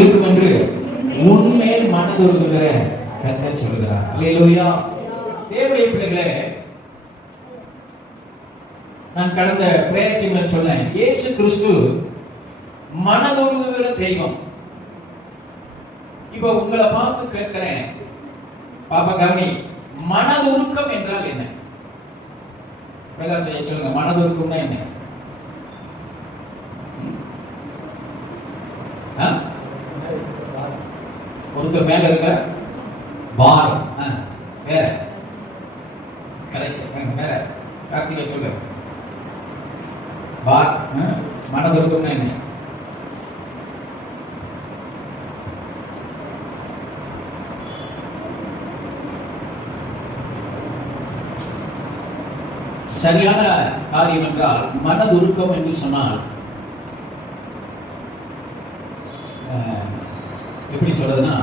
இருக்கும் என்று உன்மேல் மனதுருகுகிற கர்த்தர் சொல்கிறார். அல்லேலூயா. தேவனுடைய பிள்ளைகளே, நான் கடந்த பிரேயர் டீம்ல சொன்னேன், இயேசு கிறிஸ்து மனதுருகுகிற தெய்வம். இப்ப உங்களை பார்த்து கேட்கிறேன், பாப்பா கவனி, மனதுருக்கம் என்றால் என்ன? பிரகாஷ் சொல்லுங்க, மனதுருக்கம்னா என்ன? ஒருத்தர் மேல இருக்கிற பாரம். வேற கரெக்ட். வேற கார்த்திகை சொல்லு. மனதுருக்கம்னா என்ன? சரியான காரியம் என்றால் மனதுருக்கம் என்று சொன்னால் எப்படி சொல்றதுன்னா,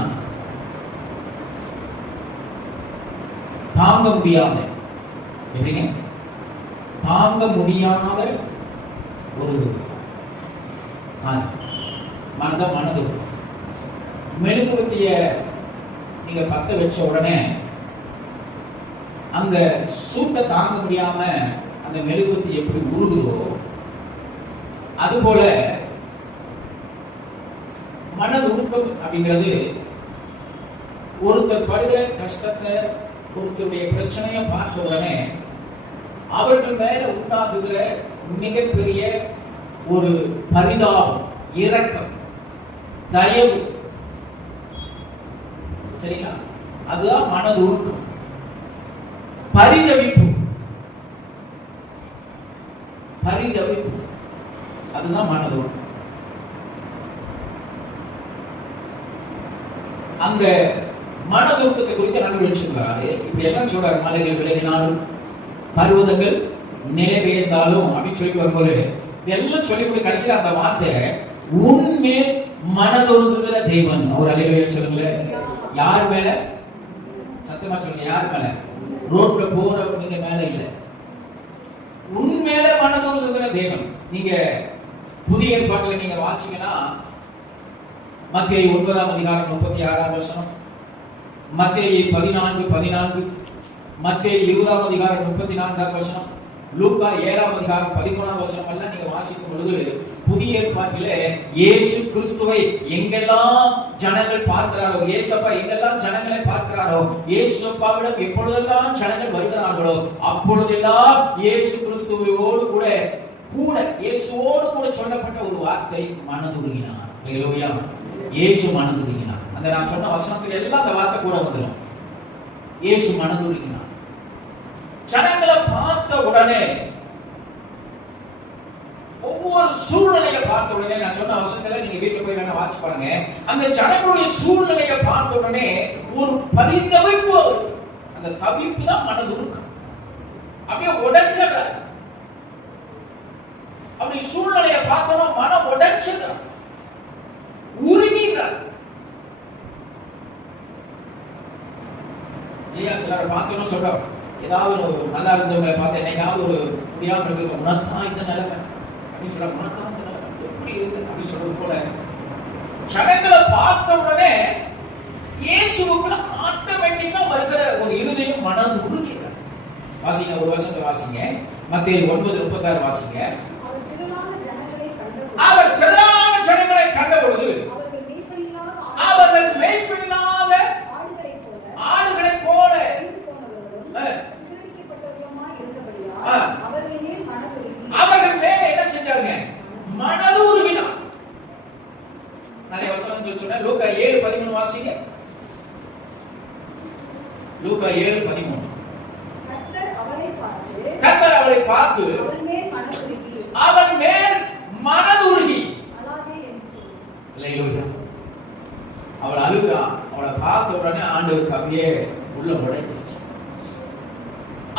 தாங்க முடியாத, எப்படிங்க, தாங்க முடியாத ஒரு மனதுருக்கம். மெழுகுவர்த்திய நீங்க பத்த வச்ச உடனே அந்த சூட்டை தாங்க முடியாம அந்த மெழுகுவர்த்தி எப்படி உருகுதோ அதுபோல மனது உருக்கம் அப்படிங்கிறது ஒருத்தர் படுகிற கஷ்டத்தை, ஒருத்தருடைய பிரச்சனையை பார்த்த உடனே அவர்கள் மேல உண்டாகுகிற மிகப்பெரிய ஒரு பரிதாபம், இரக்கம், தயவு. சரிங்களா? அதுதான் மனது உருக்கம். பரிதவிப்பு, அதுதான் மனது உருக்கம். அந்த மனதுருக்கத்தை குறித்து நடுவில் சொல்றாரு. இப்படி எல்லாம் சொல்றாரு, மலைகள் விலகினாலும் பர்வதங்கள் நிலைவேந்தாலும் அப்படின்னு சொல்லி வரும்போது இதெல்லாம் சொல்லி கூட கடைசியில் அந்த வார்த்தை, உன்மேல் மனதுருகுகிற தெய்வன். அவர் அல்லேலூயா சொல்லுங்களேன். யார் மேல? சத்தமா சொல்லுங்க, யார் மேல? ரோட்ல போறவங்க மேல இல்ல, உண்மையில மனதுருகுகிற தேவன். நீங்க புதிய ஏற்பாட்டில் நீங்க வாசிங்கன்னா மத்தேயு 9:36, மத்தேயு 14:14, மத்தேயு 20:34, லூக்கா 7:13 எல்லாம் நீங்க வாசிக்கும் பொழுது புதிய ஏற்பாட்டிலே இயேசு கிறிஸ்துவை எங்கெல்லாம் ஜனங்கள் பார்க்கிறாரோ, இயேசப்பா எங்கெல்லாம் ஜனங்களை பார்க்கிறாரோ, இயேசப்பாவிடம் எப்பொழுதெல்லாம் ஜனங்கள் வருகிறார்களோ அப்பொழுதெல்லாம் இயேசு கிறிஸ்துவோடு கூட இயேசுவோடு கூட சொல்லப்பட்ட ஒரு வார்த்தை, மனதுருகினார். அல்லேலூயா. இயேசு மனதுருகினார். அந்த நான் சொன்ன வசனத்தில் எல்லாம் அந்த வார்த்தை கூட வந்துடும். இயேசு மனதுருகினார். ஜனங்களை பார்த்த உடனே, ஒவ்வொரு சூழ்நிலையை பார்த்த உடனே, நான் சொன்ன வசனத்துல நீங்க வீட்டுல போய் வேணா வாட்சி பாருங்க, அந்த ஜனங்களுடைய சூழ்நிலையை பார்த்த உடனே ஒரு பரிதவிப்பு, அந்த தவிப்பு தான் மனதுருக்கம். அப்படியே உடைஞ்சத, அப்படி சூழ்நிலையை பார்த்தோம்னா மனம் உடைச்சத, உருகிற. சிலர் பார்த்தோம்னு சொல்றோம், ஏதாவது ஒரு நல்லா இருந்தவங்களை பார்த்து என்னைக்காவது ஒரு முடியாம இருக்கு, உனக்கா இந்த நிலைமை அப்படின்னு சொல்ற, உனக்கா இந்த நிலைமை எப்படி இருக்கு அப்படின்னு சொல்றது போல ஜனங்களை பார்த்த உடனே இயேசுவுக்குள்ள ஆட்டோமேட்டிக்கா வருகிற ஒரு இருதயம் மனது உருகிற. வாசிங்க, ஒரு வசனத்தை வாசிங்க, மத்தேயு 9:36 வாசிங்க. அவர் திரளான ஜனங்களை கண்ட பொழுது அவர்கள் மேய்ப்பனில்லாத ஆடுகளைப் போல அவர்கள் மேல என்ன செஞ்சாங்க? மனது உருகினார். நிறைய வசனங்கள் சொன்ன. லூக்கா 7:13 வாசிங்க. லூக்கா 7:13. கர்த்தர் அவளை பார்த்து அவன் மேல் மனதுருகி, அல்லேலூயா, அவள் அழுகிறா. அவளை பார்த்த உடனே ஆண்டவருக்கு அப்படியே உள்ள உடைஞ்சிச்சு.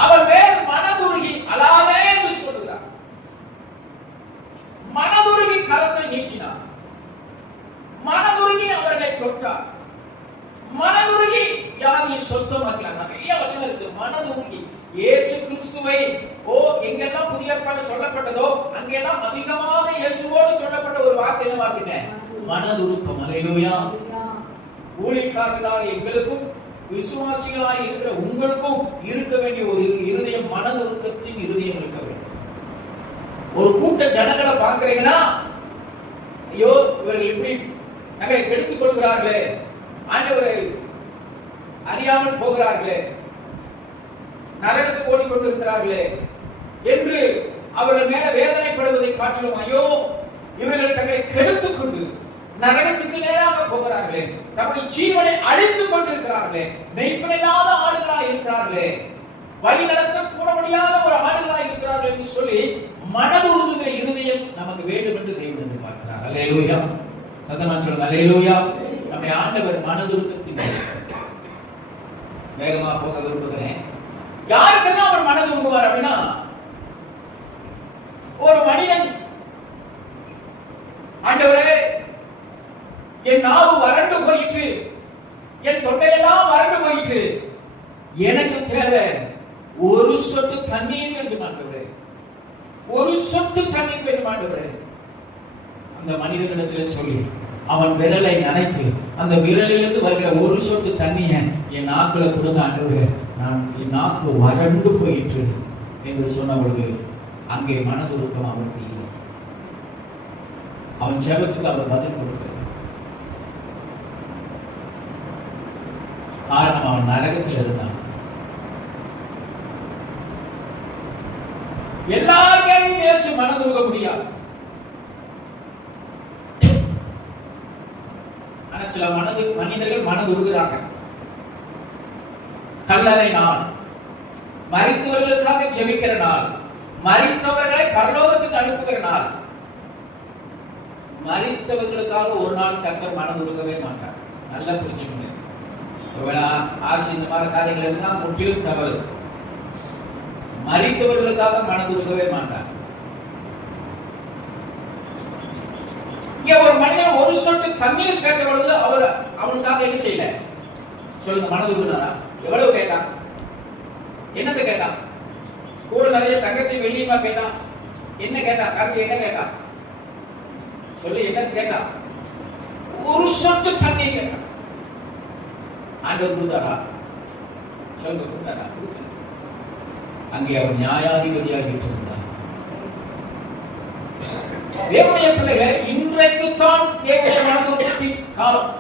அவள் மேல் மனதுருகி அழாதே என்று சொல்கிறார். மனதுருகி கரத்தை நீட்டினார். மனதுருகி அவர்களை தொட்டார். மனதுருகி வியாதியை சொஸ்தமாக்கினார். நிறைய வசனம் இருக்கு. மனதுருகி இயேசு கிறிஸ்துவை எங்கெல்லாம் புதிய ஏற்பாட்டில் சொல்லப்பட்டதோ அங்கெல்லாம் அதிகமாக இயேசுவோடு சொல்லப்பட்ட ஒரு வார்த்தை என்ன வார்த்தைங்க? மனதுருக்கம். அல்லேலூயா. ஊழியக்காரர்களாக எங்களுக்கும் விசுவாசிகளாக இருக்கிற உங்களுக்கும் இருக்க வேண்டிய ஒரு இருதயம், மனதுருக்கத்தின் இருதயம் இருக்க வேண்டும். ஒரு கூட்ட ஜனங்களை பார்க்கிறீங்கன்னா, ஐயோ இவர்கள் இப்படி தங்களை கெடுத்துக் கொள்கிறார்களே, ஆண்டவரை அறியாமல் போகிறார்களே, நரகத்துக்கு ஓடிக்கொண்டிருக்கிறார்களே என்று அவர்கள் மேல வேதனைப்படுவதை காட்டிலும், ஐயோ இவர்கள் தங்களை கெடுத்துக் கொண்டு நரகத்துக்கு நேராக போகிறார்களே, தம்முடைய ஜீவனை அழித்துக் கொண்டிருக்கிறார்களே, மெய்ப்பனில்லாத ஆடுகளாக இருக்கிறார்களே, வழி நடத்த கூட முடியாத ஒரு ஆடுகளாக இருக்கிறார்கள் என்று சொல்லி மனதுருகுகிற இருதயம் நமக்கு வேண்டும் என்று தேவன் எதிர்பார்க்கிறார். அல்லேலூயா. சத்தமா சொல்லுங்க அல்லேலூயா. நம்முடைய ஆண்டவர் மனதுருக்கத்தின் வேகமா போக விரும்புகிறேன். யாருக்கெல்லாம் அவர் மனதுருகுவார் அப்படின்னா, ஒரு மனிதன் ஆண்டவரே என் நாவு வறண்டு போயிற்று, என் தொண்டையெல்லாம் வறண்டு போயிற்று, எனக்கு தேவை ஒரு சொட்டு தண்ணீர் வேண்டும் ஆண்டவரே, ஒரு சொட்டு தண்ணீர் வேண்டும் ஆண்டவரே. அந்த மனிதனிடத்தில் சொல்லி அவன் விரலை நனைத்து அந்த விரலிலிருந்து வருகிற ஒரு சொட்டு தண்ணியை என் நாக்குல கொடுங்க ஆண்டவரே, நான் என் நாக்கு வறண்டு போயிற்று என்று சொன்ன பொழுது அங்கே மனதுருக்கம் அவருக்கு இல்லை. அவன் ஜெபத்துக்கு அவர் பதில் கொடுக்கிறார். காரணம், அவன் நரகத்தில் இருந்தான். எல்லாருக்கையும் இயேசு மனதுருக முடியாது. ஆனா சில மனிதர்கள் மனதுருகிறாங்க. கல்லறை நாள், மரித்தவர்களுக்காக ஜெபிக்கிற நாள், மரித்தவர்களை பரலோகத்துக்கு அனுப்புகிற நாள். மரித்தவர்களுக்காக ஒரு நாள் கர்த்தர் மனதுருகவே மாட்டார். நல்லா புரிஞ்சுக்கணும். ஆட்சி இந்த மாதிரி காரியங்கள் இருந்தா முற்றிலும் தவறு. மரித்தவர்களுக்காக மனதுருகவே மாட்டார். இங்க ஒரு மனிதன் ஒரு சொட்டு தண்ணீர் கேட்ட பொழுது அவனுக்காக என்ன செய்யல சொல்லுங்க? மனதுருகினாரா? எவ்வளவு கேட்டான்? என்னத்தை கேட்டான்? கூட நிறைய தங்கத்தை வெள்ளியுமா கேட்டான்? என்ன கேட்டான்? கார்த்தி என்ன கேட்டான்? சொல்லி என்ன கேட்டான்? ஒரு சொட்டு தண்ணீர் கேட்டான். ஆண்டவர் கொடுத்தாரா? சொல்லுங்க, கொடுத்தாரா? அங்கே அவர் நியாயாதிபதியாக இருந்தார். தேவனுடைய பிள்ளைகளை இன்றைக்குத்தான் தேவனுடைய மனதுருக்கத்தின் காலம்.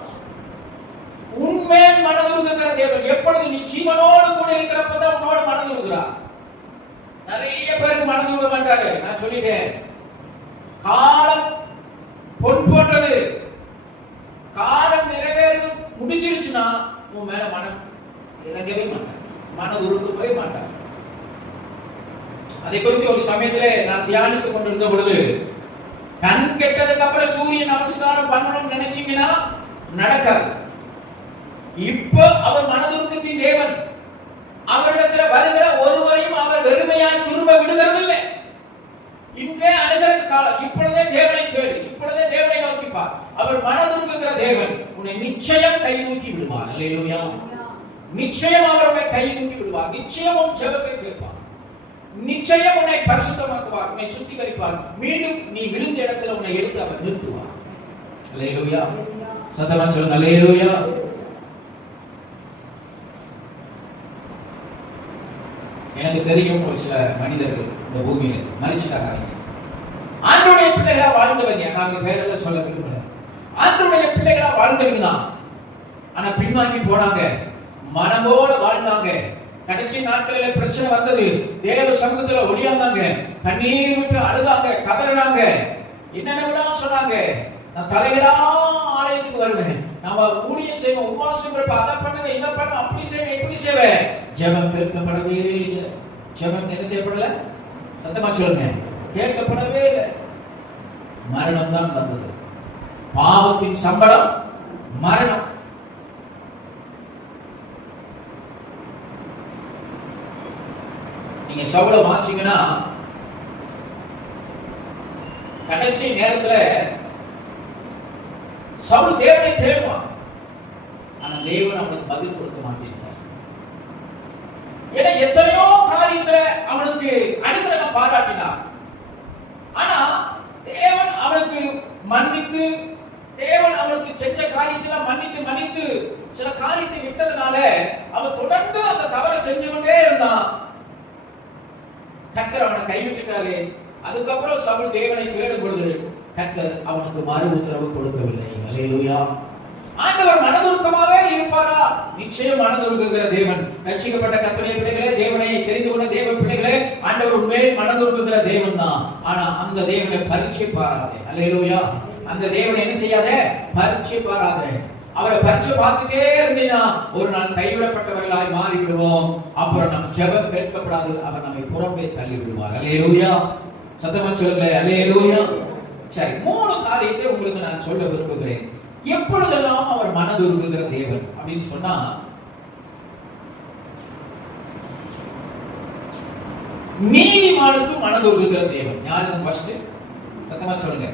உண்மையில் மனதுருகுகிற தேவன் எப்பொழுது நீ ஜீவனோடு கூட இருக்கிறப்பதான் உன்னோட மனதுருகிறார். நிறைய பேருக்கு மனதுருக மாட்டாரு. நான் சொல்லிட்டேன், காலம் பொன் போன்றது. காலம் நிறைவேறு முடிஞ்சிருச்சுன்னா உன் மேல மனம் இறங்கவே மாட்டார், மனதுருகவே மாட்டார். அதை குறித்து ஒரு சமயத்திலே நான் தியானித்துக் கொண்டிருந்த பொழுது, கண் கெட்டதுக்கு அப்புறம் சூரிய நமஸ்காரம் பண்ணணும்னு நினைச்சீங்கன்னா நடக்காது. இப்ப அவர் மனதுருக்கத்தின் தேவன். அவரிடத்தில் வருகிற ஒருவரையும் அவர் வெறுமையாய் திரும்ப விடுகிறதில்லை. இன்றே அணுகிற காலம். இப்பொழுதே தேவனை தேடி, இப்பொழுதே தேவனை நோக்கிப்பார். அவர் மனதுருகுகிற தேவன். உன்னை நிச்சயம் கை தூக்கி விடுவார். அல்லேலூயா. நிச்சயம் அவருடைய கை தூக்கி விடுவார். நிச்சயம் உன் ஜெபத்தை கேட்பார். நிச்சயம் உன்னை பரிசுத்தமாக்குவார், உன்னை சுத்திகரிப்பார். மீண்டும் நீ விழுந்த இடத்துல உன்னை எடுத்து அவர் நிறுத்துவார். அல்லேலூயா. சத்தமா சொல்லுங்க அல்லேலூயா. எனக்கு தெரியும் ஒரு சில மனிதர்கள் இந்த பூமியில மரிச்சிட்டாங்க. ஆண்டவருடைய பிள்ளைகளா வாழ்ந்தவங்க, நாங்க பேரெல்லாம் சொல்ல விரும்பல. ஆண்டவருடைய பிள்ளைகளா வாழ்ந்தவங்க தான். ஆனா பின்வாங்கி போனாங்க, மனமோட வாழ்ந்தாங்க. கடைசி நாட்களில் பிரச்சனை வந்தது. தேவ சமூகத்துல ஒடியாந்தாங்க, கண்ணீர் விட்டு அழுதாங்க, கதறினாங்க, என்னென்னலாம் சொன்னாங்க. நான் தலைகளா ஆலயத்துக்கு வருவேன், நாம ஊழியம் செய்வோம், உபவாசம் இருப்பேன், அதை பண்ணுவேன், இதை பண்ணுவேன், அப்படி செய்வேன், இப்படி செய்வேன். ஜெபம் கேட்கப்படவே இல்லை. ஜெபம் என்ன செய்யப்படல? சத்தமா சொல்லுங்க, கேட்கப்படவே இல்லை. மரணம் தான் வந்தது. பாவத்தின் சம்பளம் மரணம். நீங்க சவுலை வாசிங்கன்னா கடைசி நேரத்துல சவுல் தேவனை தேடுவான். ஆனா தேவன் அவனுக்கு பதில் கொடுக்க மாட்டேன். ஏன்னா எத்தனையோ காரியத்துல அவனுக்கு அனுகிரகம் பாராட்டினார். ஆனா தேவன் அவனுக்கு மன்னித்து தேவன் அவனுக்கு செஞ்ச காரியத்தை மன்னித்து மன்னித்து சில காரியத்தை விட்டதுனால அவன் தொடர்ந்து அந்த தவறை செஞ்சு கொண்டே இருந்தான். கர்த்தர் அவனை கைவிட்டுட்டாரு. அதுக்கப்புறம் சவுல் தேவனை தேடும் பொழுது கர்த்தர் அவனுக்கு மறு உத்தரவு கொடுக்கவில்லை. அல்லேலூயா. ஆண்டவர் மனதுருக்கமாவே இருப்பாரா? நிச்சயம் மனதுருக்குகிற தேவன். ரட்சிக்கப்பட்ட கர்த்தருடைய பிள்ளைகளே, தேவனை தெரிந்து கொண்ட தேவ பிள்ளைகளே, ஆண்டவர் உண்மையிலே மனதுருக்குகிற தேவன் தான். ஆனா அந்த தேவனை பரீட்சை பாராதே. அல்லேலூயா. அந்த தேவனை என்ன செய்யாத? பரீட்சை பாராதே. அவரை பரீட்சை பார்த்துட்டே இருந்தீங்கன்னா ஒரு நாள் கைவிடப்பட்டவர்களாய் மாறி விடுவோம். அப்புறம் நம்ம ஜெபம் கேட்கப்படாது. அவர் நம்மை புறம்பே தள்ளி விடுவார். அல்லேலூயா. சத்தமா சொல்லுங்களே, அல்லேலூயா. சரி, 3 காரியத்தை உங்களுக்கு நான் சொல்ல விரும்புகிறேன். எப்பொழுதெல்லாம் அவர் மனதுருகுகிற தேவன் அப்படின்னு சொன்னா, நீதிமானுக்கு மனதுருகுகிற தேவன். யாருக்கு? ஃபர்ஸ்ட் சத்தமா சொல்லுங்க.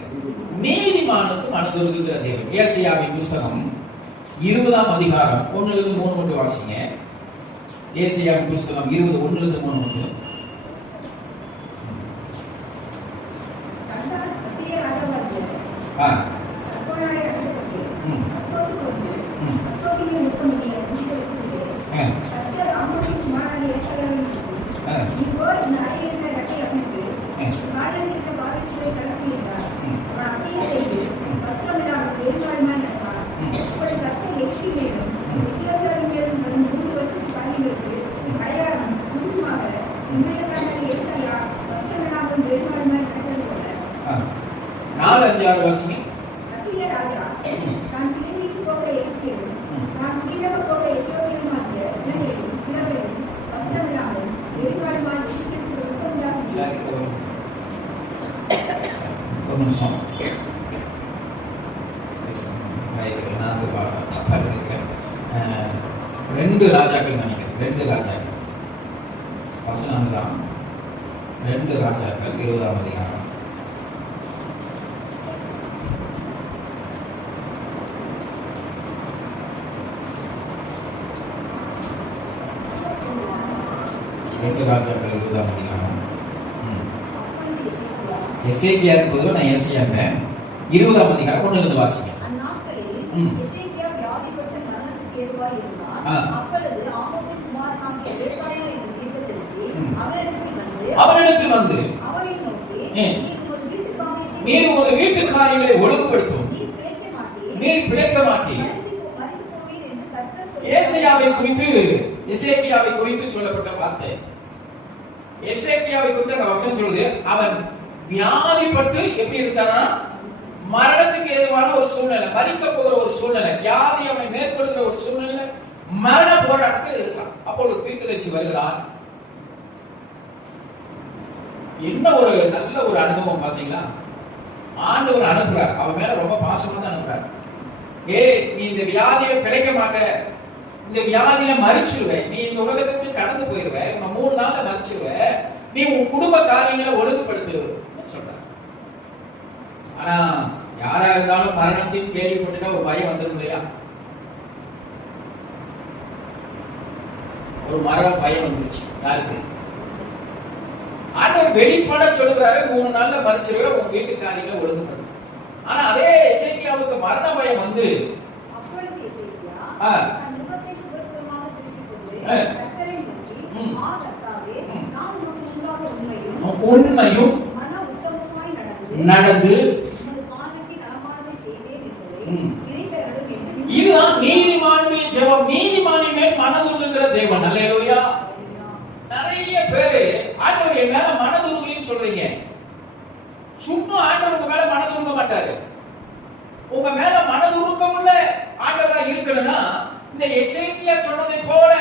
நீதிமானுக்கு மனதுருகுகிற தேவன். ஏசாயாவின் புத்தகம் 20ஆம் அதிகாரம் 1-3 மட்டும் வாசிங்க. ஏசாயாவின் புத்தகம் 20:1-3 மட்டும். ரெண்டு ராஜாக்கள் நினைக்கிறேன். 2 ராஜாக்கள் வசனம் தான். 2 ராஜாக்கள் 20ஆம் அதிகாரம். ராஜாக்கள் 20ஆம் அதிகாரம். எசேக்கியாவுக்கு பொதுவாக நான் ஏசியாங்க 20ஆம் அதிகாரம் 1-லிருந்து வாசிங்க. அவனிடத்தில் வந்து நீர் ஒரு வீட்டுக்காரிகளை ஒழுங்குபடுத்தும், நீர் பிழைக்க மாட்டீர். ஏசாயாவை குறித்து எசேக்கியாவை குறித்து சொல்லப்பட்ட வார்த்தை. எசேக்கியாவை குறித்து அந்த வசனம் சொல்லுது, அவன் வியாதிப்பட்டு எப்படி இருந்தானா, மரணத்துக்கு ஏதுவான ஒரு சூழ்நிலை, மரிக்க போகிற ஒரு சூழ்நிலை, வியாதி அவனை மேற்கொள்கிற ஒரு சூழ்நிலை, மரண போராட்டத்தில் இருக்கான். அப்பொழுது தீர்க்கதரிசி வருகிறான். என்ன ஒரு நல்ல ஒரு அனுபவம் பாத்தீங்களா? ஆண்டவர் அனுப்புறார், அவன் மேல ரொம்ப பாசமா தான் அனுப்புறார். நீ இந்த வியாதியில பிழைக்க மாட்ட, இந்த வியாதியில மரிச்சிருவ, நீ இந்த உலகத்தை விட்டு கடந்து போயிருவ, உன்னை 3 நாள்ல மரிச்சிருவ, நீ உன் குடும்ப காரியங்களை ஒழுங்குபடுத்து சொல்ற. ஆனா யாரா இருந்தாலும் மரணத்தின் கேள்விப்பட்டுட்டா ஒரு பயம் வந்துடும் இல்லையா? ஒரு மரண பயம் வந்துருச்சு யாருக்கு? ஆண்டவர் வெளிப்பட சொல்லுகிறாரு, 3 நாள்ல மரிச்சிருவ, உன் வீட்டு காரியங்களை ஒழுங்குபடுத்து. ஆனா அதே எசேக்கியாவுக்கு மரண பயம் வந்து உண்மையும் நடந்து இதுதான் நீதிமானுடைய ஜெபம். நீதிமானின் மேல் மனதுருகுகிற தேவன். அல்லேலூயா. நிறைய பேரு ஆண்டவர் என் மேல மனதுருகுலின்னு சொல்றீங்க. சும்மா ஆண்டவர் உங்க மேல மனதுருக மாட்டாரு. உங்க மேல மனதுருக்கம் உள்ள ஆண்டவரா இருக்கணும்னா இந்த எசேக்கியா சொன்னதை போல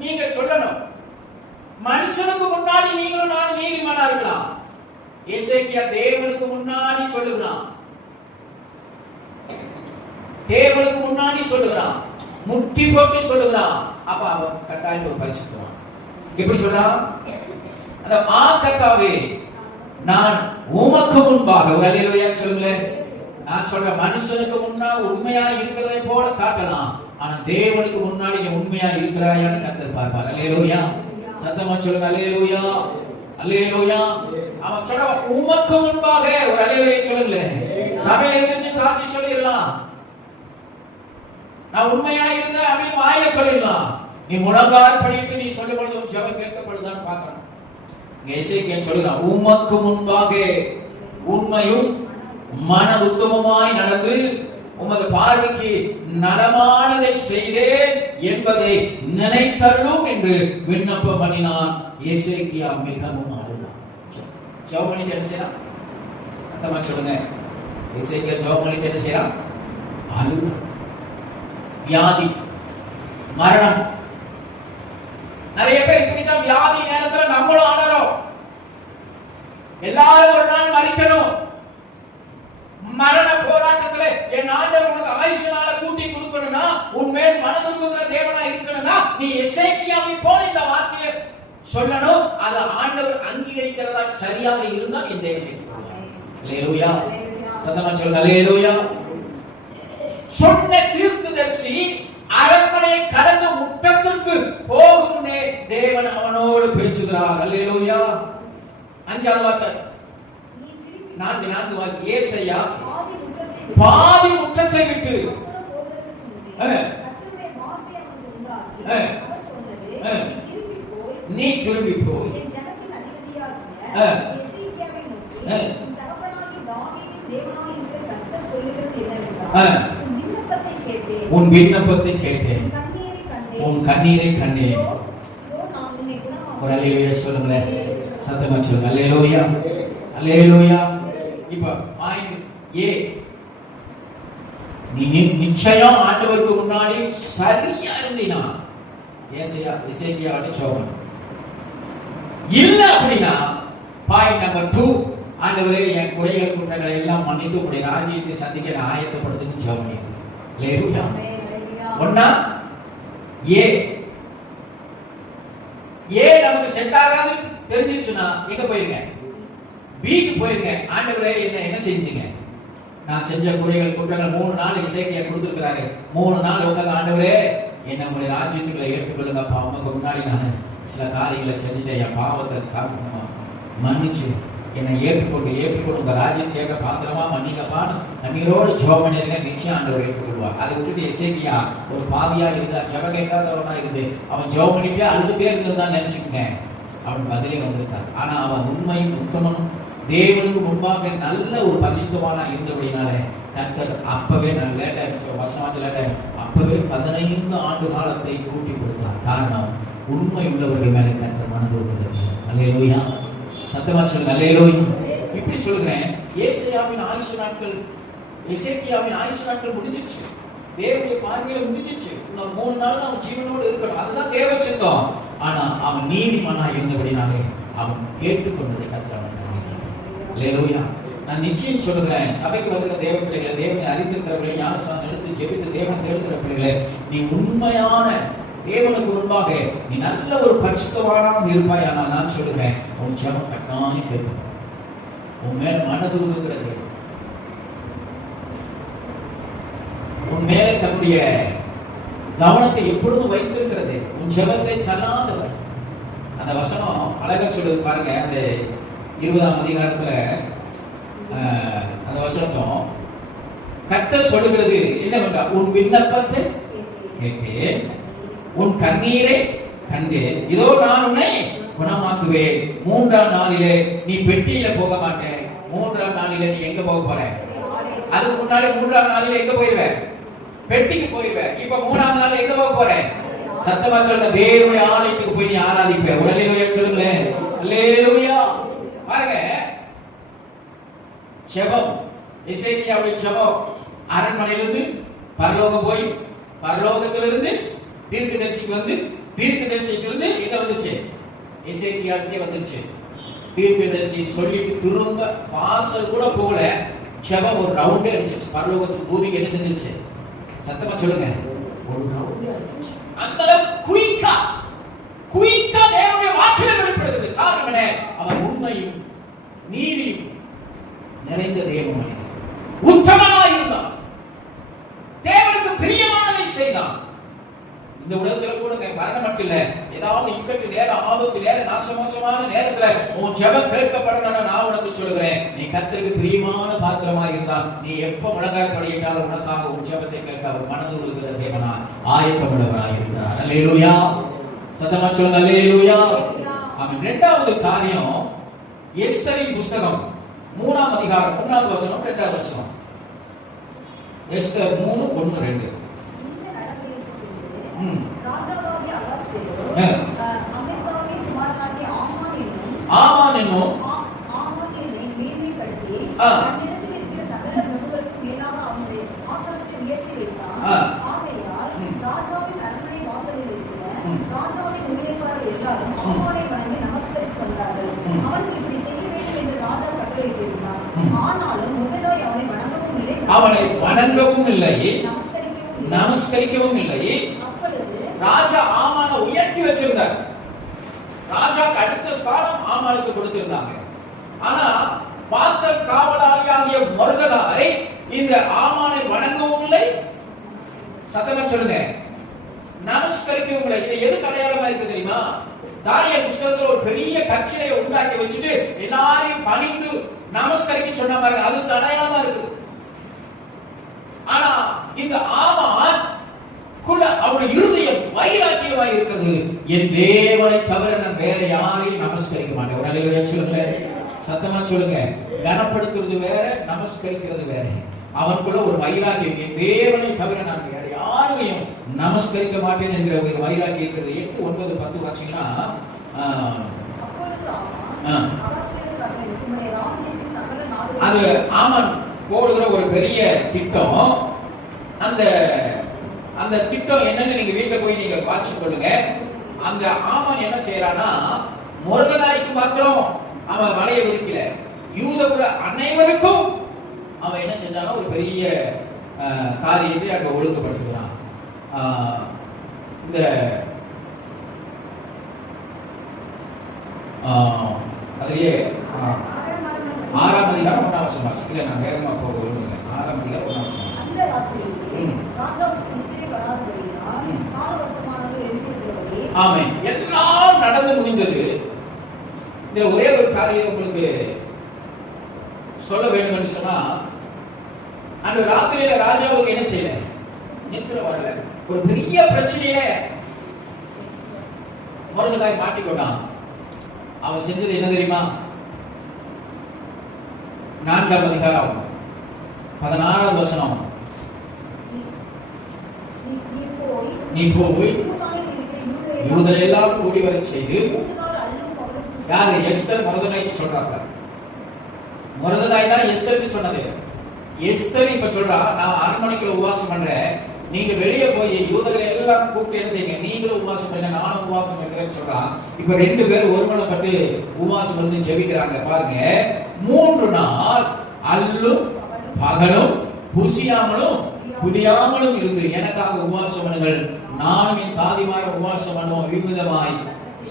நீங்க சொல்லணும். மனுஷனுக்கு முன்னாடி நீங்களும் நான் நீதிமானா இருக்கலாம். எசேக்கியா தேவனுக்கு முன்னாடி சொல்லுகிறான், தேவனுக்கு முன்னாடி சொல்லுகிறான், முட்டி போட்டு சொல்லுகிறான். அப்ப அவன் கட்டாயம் ஒரு பரிசுத்தவான். எப்படி சொல்றான்? அந்த கர்த்தாவே, நான் உமக்கு முன்பாக, ஒரு அல்லேலூயா சொல்லுங்களேன். நான் சொல்ற மனுஷனுக்கு முன்னாடி உண்மையா இருக்கிறதை போல காட்டலாம், ஆனா தேவனுக்கு முன்னாடி நீ உண்மையா இருக்கிறாயான்னு கர்த்தர் பார்ப்பார். அல்லேலூயா. சத்தமா சொல்லுங்க, அல்லேலூயா, அல்லேலூயா. அவன் சொல்ற உமக்கு முன்பாக, ஒரு அல்லேலூயா சொல்லுங்களேன். சபையில இருந்து சாட்சி சொல்லிடலாம். நான் உண்மையா இருந்தேன் அப்படின்னு வாயில சொல்லிடலாம். நீ முழங்கால் படிட்டு நீ சொல்லும் பொழுது உன் ஜெபம் கேட்கப்படுதான்னு பார்க்கணும். எசேக்கியேல் சொல்லுகிறான், உமக்கு முன்பாக உண்மையும் மன உத்தமமாய் நடந்து உமது பார்வைக்கு நலமானதை செய்தேன் என்பதை நினைத்தருளும் என்று விண்ணப்பம் பண்ணினான். எசேக்கியா மிகவும் அழுதான். ஜெபம் பண்ணிட்டு என்ன செய்யறான்? அர்த்தமா சொல்லுங்க. எசேக்கியா ஜெபம் பண்ணிட்டு என்ன செய்யறான்? அழுது. வியாதி, மரணம். நிறைய பேர் இப்படிதான் வியாதி நேரத்துல நம்மளும் அழறோம். எல்லாரும் ஒரு நாள் மரிக்கணும். மரண போராட்டத்துல என் ஆண்டவர் உனக்கு ஆயுசு நாள கூட்டி கொடுக்கணும்னா, உன்மேல் மனதுருகுகிற தேவனா இருக்கணும்னா, நீ எசேக்கியாவை போல இந்த வார்த்தையை சொல்லணும். அது ஆண்டவர் அங்கீகரிக்கிறதா சரியாக இருந்தா என் தேவனை அல்லேலூயா. சத்தமா சொல்லுங்க அல்லேலூயா. சொன்ன தீர்க்கதரிசி அரண்மனை கடந்து முற்றத்திற்கு போகும்னே தேவன் அவனோடு பேசுகிறார். அல்லேலூயா. 5வது வார்த்தை 4 வார்த்தை. ஏசாயா பாதி முற்றத்தை விட்டு நீ திரும்பி போய் உன் விண்ணப்பத்தை கேட்டேன், உன் கண்ணீரை கண்டேன். ஒரு அல்லேலூயா சொல்லுங்களேன். சத்தமா சொல்லுங்க அல்லேலூயா. அல்லேலூயா. இப்ப ஏ நீ நிச்சயம் ஆண்டவருக்கு முன்னாடி சரியா இருந்தீனா எசேக்கியா ஜெபம் இல்ல அப்படின்னா பாயிண்ட் நம்பர் 2, ஆண்டவரே என் குறைகள் குற்றங்களை எல்லாம் மன்னித்து உங்களுடைய ராஜ்யத்தை சந்திக்க நான் ஆயத்தப்படுத்துன்னு ஜெபம். அல்லேலூயா. ஒண்ணா ஏ நமக்கு செட் ஆகாது தெரிஞ்சிருச்சுன்னா எங்க போயிருங்க? பிக்கு போயிருங்க. ஆண்டவரே என்ன செஞ்சீங்க? நான் செஞ்ச குறைகள் குற்றங்கள் 3 நாள் எசேக்கியா கொடுத்திருக்கிறாரு. 3 நாள் உட்கார்ந்து ஆண்டவரே என்ன உங்களுடைய ராஜ்யத்துக்குள்ள ஏற்றுக்கொள்ளுங்கப்பா. உமக்கு முன்னாடி நான் சில காரியங்களை செஞ்சுட்டேன். என் பாவத்தை மன்னிச்சு என்னை ஏற்றுக்கொண்டு உங்க ராஜ்யத்தை ஏற்ற பாத்திரமா மன்னிக்கப்பான்னு கண்ணீரோடு ஜெபம் பண்ணிருங்க. நிச்சயம் ஆண்டவர் ஏற்றுக்கொள்வார். அதை விட்டுட்டு எசேக்கியா ஒரு பாவியா இருந்தா, ஜெபம் கேட்காதவனா இருந்து அவன் ஜெபம் பண்ணிட்டே அழுதுட்டே இருந்ததுதான் நினைச்சுக்கங்க. அவன் பதிலே வந்திருக்கான். ஆனா அவன் உண்மையும் உத்தமனும் தேவனுக்கு முன்பாக நல்ல ஒரு பரிசுத்தவானா இருந்தபடினால கர்த்தர் அப்பவே நான் லேட்டா வசமாச்சு லேட்டா அப்பவே 15 ஆண்டு காலத்தை கூட்டி கொடுத்தார். காரணம் உண்மை உள்ளவர்கள் மேலே கர்த்தர் மனது இருக்கிறது. அல்லேலூயா. சத்தமா சொல்லுங்க அல்லேலூயா. இப்படி சொல்றேன். எசேக்கியாவின் ஆயுசு நாட்கள் முடிஞ்சிருச்சு. தேவனுடைய பார்வையில முடிஞ்சிருச்சு. இன்னொரு 3 நாள் தான் அவன் ஜீவனோடு இருக்கணும். அதுதான் தேவ சித்தம். ஆனா அவன் நீதிமானா இருந்தபடினாலே அவன் கேட்டுக்கொண்டதை கர்த்தர் அவன் கவனித்தார். அல்லேலூயா. நான் நிச்சயம் சொல்றேன், சபைக்கு வருகிற தேவ பிள்ளைகளை, தேவனை அறிந்திருக்கிறவர்களை, ஞானஸ்நானம் எடுத்து ஜெபித்து தேவனை தேடுகிற பிள்ளைகளை, நீ உண்மையான தேவனுக்கு முன்பாக நீ நல்ல ஒரு பரிசுத்தவானாக இருப்பாய். ஆனால் நான் சொல்லுகிறேன், உன் ஜெபம் கட்டாயம் கேட்கும். உன் மேல மனதுருகுகிறது, உன் மேலே தன்னுடைய கவனத்தை எப்பொழுதும் வைத்திருக்கிறது, உன் ஜெபத்தை தள்ளாதவர். அந்த வசனம் அழகா சொல்லுது பாருங்க. அந்த 20ஆம் அதிகாரத்துல அந்த வசனம் கர்த்தர் சொல்லுகிறது என்னவென்றால், உன் விண்ணப்பத்தை கேட்டேன், உன் கண்ணீரை கண்டேன், இதோ நான் உன்னை குணமாக்குவேன். 3ஆம் நாளிலே நீ பெட்டியில போக மாட்டேன். 3ஆம் நாளிலே நீ எங்க போக போற? அதுக்கு முன்னாடி 3ஆம் நாளிலே எங்க போயிருவ? பெட்டிக்கு போயிருவ. இப்ப 3ஆம் நாள் எங்க போக போற? சத்தமா சொல்ல, தேவனுடைய ஆலயத்துக்கு போய் நீ ஆராதிப்ப. அல்லேலூயா சொல்லுங்களேன். அல்லேலூயா. பாருங்க, ஜெபம், எசேக்கியாவுடைய ஜெபம் அரண்மனையிலிருந்து பரலோகம் போய் பரலோகத்திலிருந்து தீர்க்கதரிசிக்கு வந்து தீர்க்கதரிசிக்கு எங்க வந்துச்சு? எசேக்கியாவுக்கே வந்துருச்சு. தீர்க்கதரிசி சொல்லிட்டு திரும்ப வாசல் கூட போகல, ஜெபம் ஒரு ரவுண்டே அடிச்சிருச்சு. பரலோகத்துக்கு பூமிக்கு என்ன செஞ்சிருச்சு? சத்தமா சொல்லுங்க, ஒரு ரவுண்டே அடிச்சிருச்சு. அந்த குயிக்கா தேவனுடைய வாக்கிலே வெளிப்படுகிறது. காரணம் என்ன? அவர் உண்மையும் நீதியும் நிறைந்த தேவன், உத்தமனாய் இருந்தான், தேவனுக்கு பிரியமானதை செய்தான். இந்த உலகத்துல கூட மரணம் மட்டும் இல்ல, ஏதாவது இக்கட்டு நேரம், ஆபத்து நேரம், நாசமோசமான நேரத்துல உன் ஜெபம் கேட்கப்படணும்னு நான் உனக்கு சொல்லுகிறேன். நீ கர்த்தருக்கு பிரியமான பாத்திரமா இருந்தால் நீ எப்ப முழங்கால் படியிட்டாலும் உனக்காக உன் ஜெபத்தை கேட்க அவர் மனது உருகிற தேவனா ஆயத்தமுள்ளவராய் இருக்கிறார். அல்லேலூயா. சத்தமா சொல்லுங்க அல்லேலூயா. ஆமென். இரண்டாவது காரியம், எஸ்தரின் புத்தகம் 3ஆம் அதிகாரம் 1வது வசனம் 2வது வசனம். எஸ்தர் 3:1-2. ராஜாவாகிய அகாஸ்வேரோ அமெரிக்காவின் குமாரனாகிய ஆமான் என்னும் ஆமானை மேன்மைப்படுத்தி தன்னிடத்தில் இருக்கிற சகல பிரபுக்களுக்கு மேலாக அவனுடைய ஆசனத்தை உயர்த்தி வைத்தான். ஆகையால் ராஜாவின் அரண்மனை வாசலில் இருக்கிற ராஜாவின் ஊழியக்காரர் எல்லாரும் ஆமானை வணங்கி நமஸ்கரித்து வந்தார்கள். அவனுக்கு இப்படி செய்ய வேண்டும் என்று ராஜா கட்டளையிட்டிருந்தான். ஆனாலும் மொர்தெகாய் அவனை வணங்கவும் இல்லை, நமஸ்கரிக்கவும் இல்லை. ராஜா ஆமான உயர்த்தி வச்சிருந்தார். ராஜாக்கு அடுத்த ஸ்தானம் ஆமானுக்கு கொடுத்திருந்தாங்க. ஆனா வாசல் காவலாளியாகிய மொர்தெகாய் இந்த ஆமானை வணங்கவும் இல்லை, சத்தமா சொல்லுங்க, நமஸ்கரிக்கவும் இல்லை. இது எது அடையாளமா இருக்கு தெரியுமா? தானியேல் புத்தகத்துல ஒரு பெரிய கற்சிலையை உண்டாக்கி வச்சுட்டு எல்லாரையும் பணிந்து நமஸ்கரிக்க சொன்ன மாதிரி அதுக்கு அடையாளமா இருக்கு. ஆனா இந்த ஆமான் அவருடைய இருதயம் வைராக்கியமாய் இருக்கிறது. என் தேவனை தவிர நான் வேற யாரையும் நமஸ்கரிக்க மாட்டேன். ஒரு அல்லேலூயா சொல்லுங்க, சத்தமா சொல்லுங்க. கனப்படுத்துறது வேற, நமஸ்கரிக்கிறது வேற. அவனுக்குள்ள ஒரு வைராக்கியம், என் தேவனை தவிர நான் வேற யாரையும் நமஸ்கரிக்க மாட்டேன் என்கிற ஒரு வைராக்கியம் இருக்கிறது. 8, 9, 10 வாசிங்கன்னா அது ஆமான் போடுகிற ஒரு பெரிய திட்டம். அந்த திட்டம் என்னன்னு நீங்க வீட்டுல போய் நீங்க வாட்சி கொள்ளுங்க. அந்த ஆமான் என்ன செய்யறானா, மொர்தெகாய்க்கு மாத்திரம் அவன் வலையை விரிக்கல, யூதகுல அனைவருக்கும் அவன் என்ன செஞ்சானா ஒரு பெரிய காரியத்தை அங்க ஒழுங்குபடுத்துகிறான். இந்த அதுலயே 6ஆம் அதிகாரம் 1ஆம் வசனம் வாசிக்கல, நான் வேகமா போக விரும்புகிறேன். 6ஆம் அதிகாரம் 1ஆம் வசனம். ஆமென். எல்லாம் நடந்து முடிந்தது. இந்த ஒரே ஒரு காரியம் உங்களுக்கு சொல்ல வேண்டும் என்று சொன்னா, அந்த ராத்திரியில ராஜாவுக்கு என்ன செய்யல, நித்திரை வரல. ஒரு பெரிய பிரச்சனையில மொர்தெகாய் மாட்டிக்கொண்டான். அவன் செஞ்சது என்ன தெரியுமா? 4ஆம் அதிகாரம் 16வது வசனம். நீ போய் யூதரை எல்லாம் கூடி வர செய்து, யாரு? எஸ்தர் மொர்தெகாய்க்கு சொல்றாங்க. மொர்தெகாய் தான் எஸ்தருக்கு சொன்னது. எஸ்தர் இப்ப சொல்றா, நான் அரண்மனைக்குள்ள உபவாசம் பண்றேன், நீங்க வெளியே போய் யூதரை எல்லாம் கூப்பிட்டு என்ன செய்யுங்க, நீங்களும் உபவாசம் பண்ண, நானும் உபவாசம் இருக்கிறேன்னு சொல்றா. இப்ப 2 பேர் ஒருமனப்பட்டு உபவாசம் வந்து ஜெபிக்கிறாங்க. பாருங்க, 3 நாள் அல்லும் பகலும் புசியாமலும் குடியாமலும் இருந்து எனக்காக உபவாசம் பண்ணுங்கள், நானும் என் தாதிமார உபவாசம் பண்ணுவோம், விவிதமாய்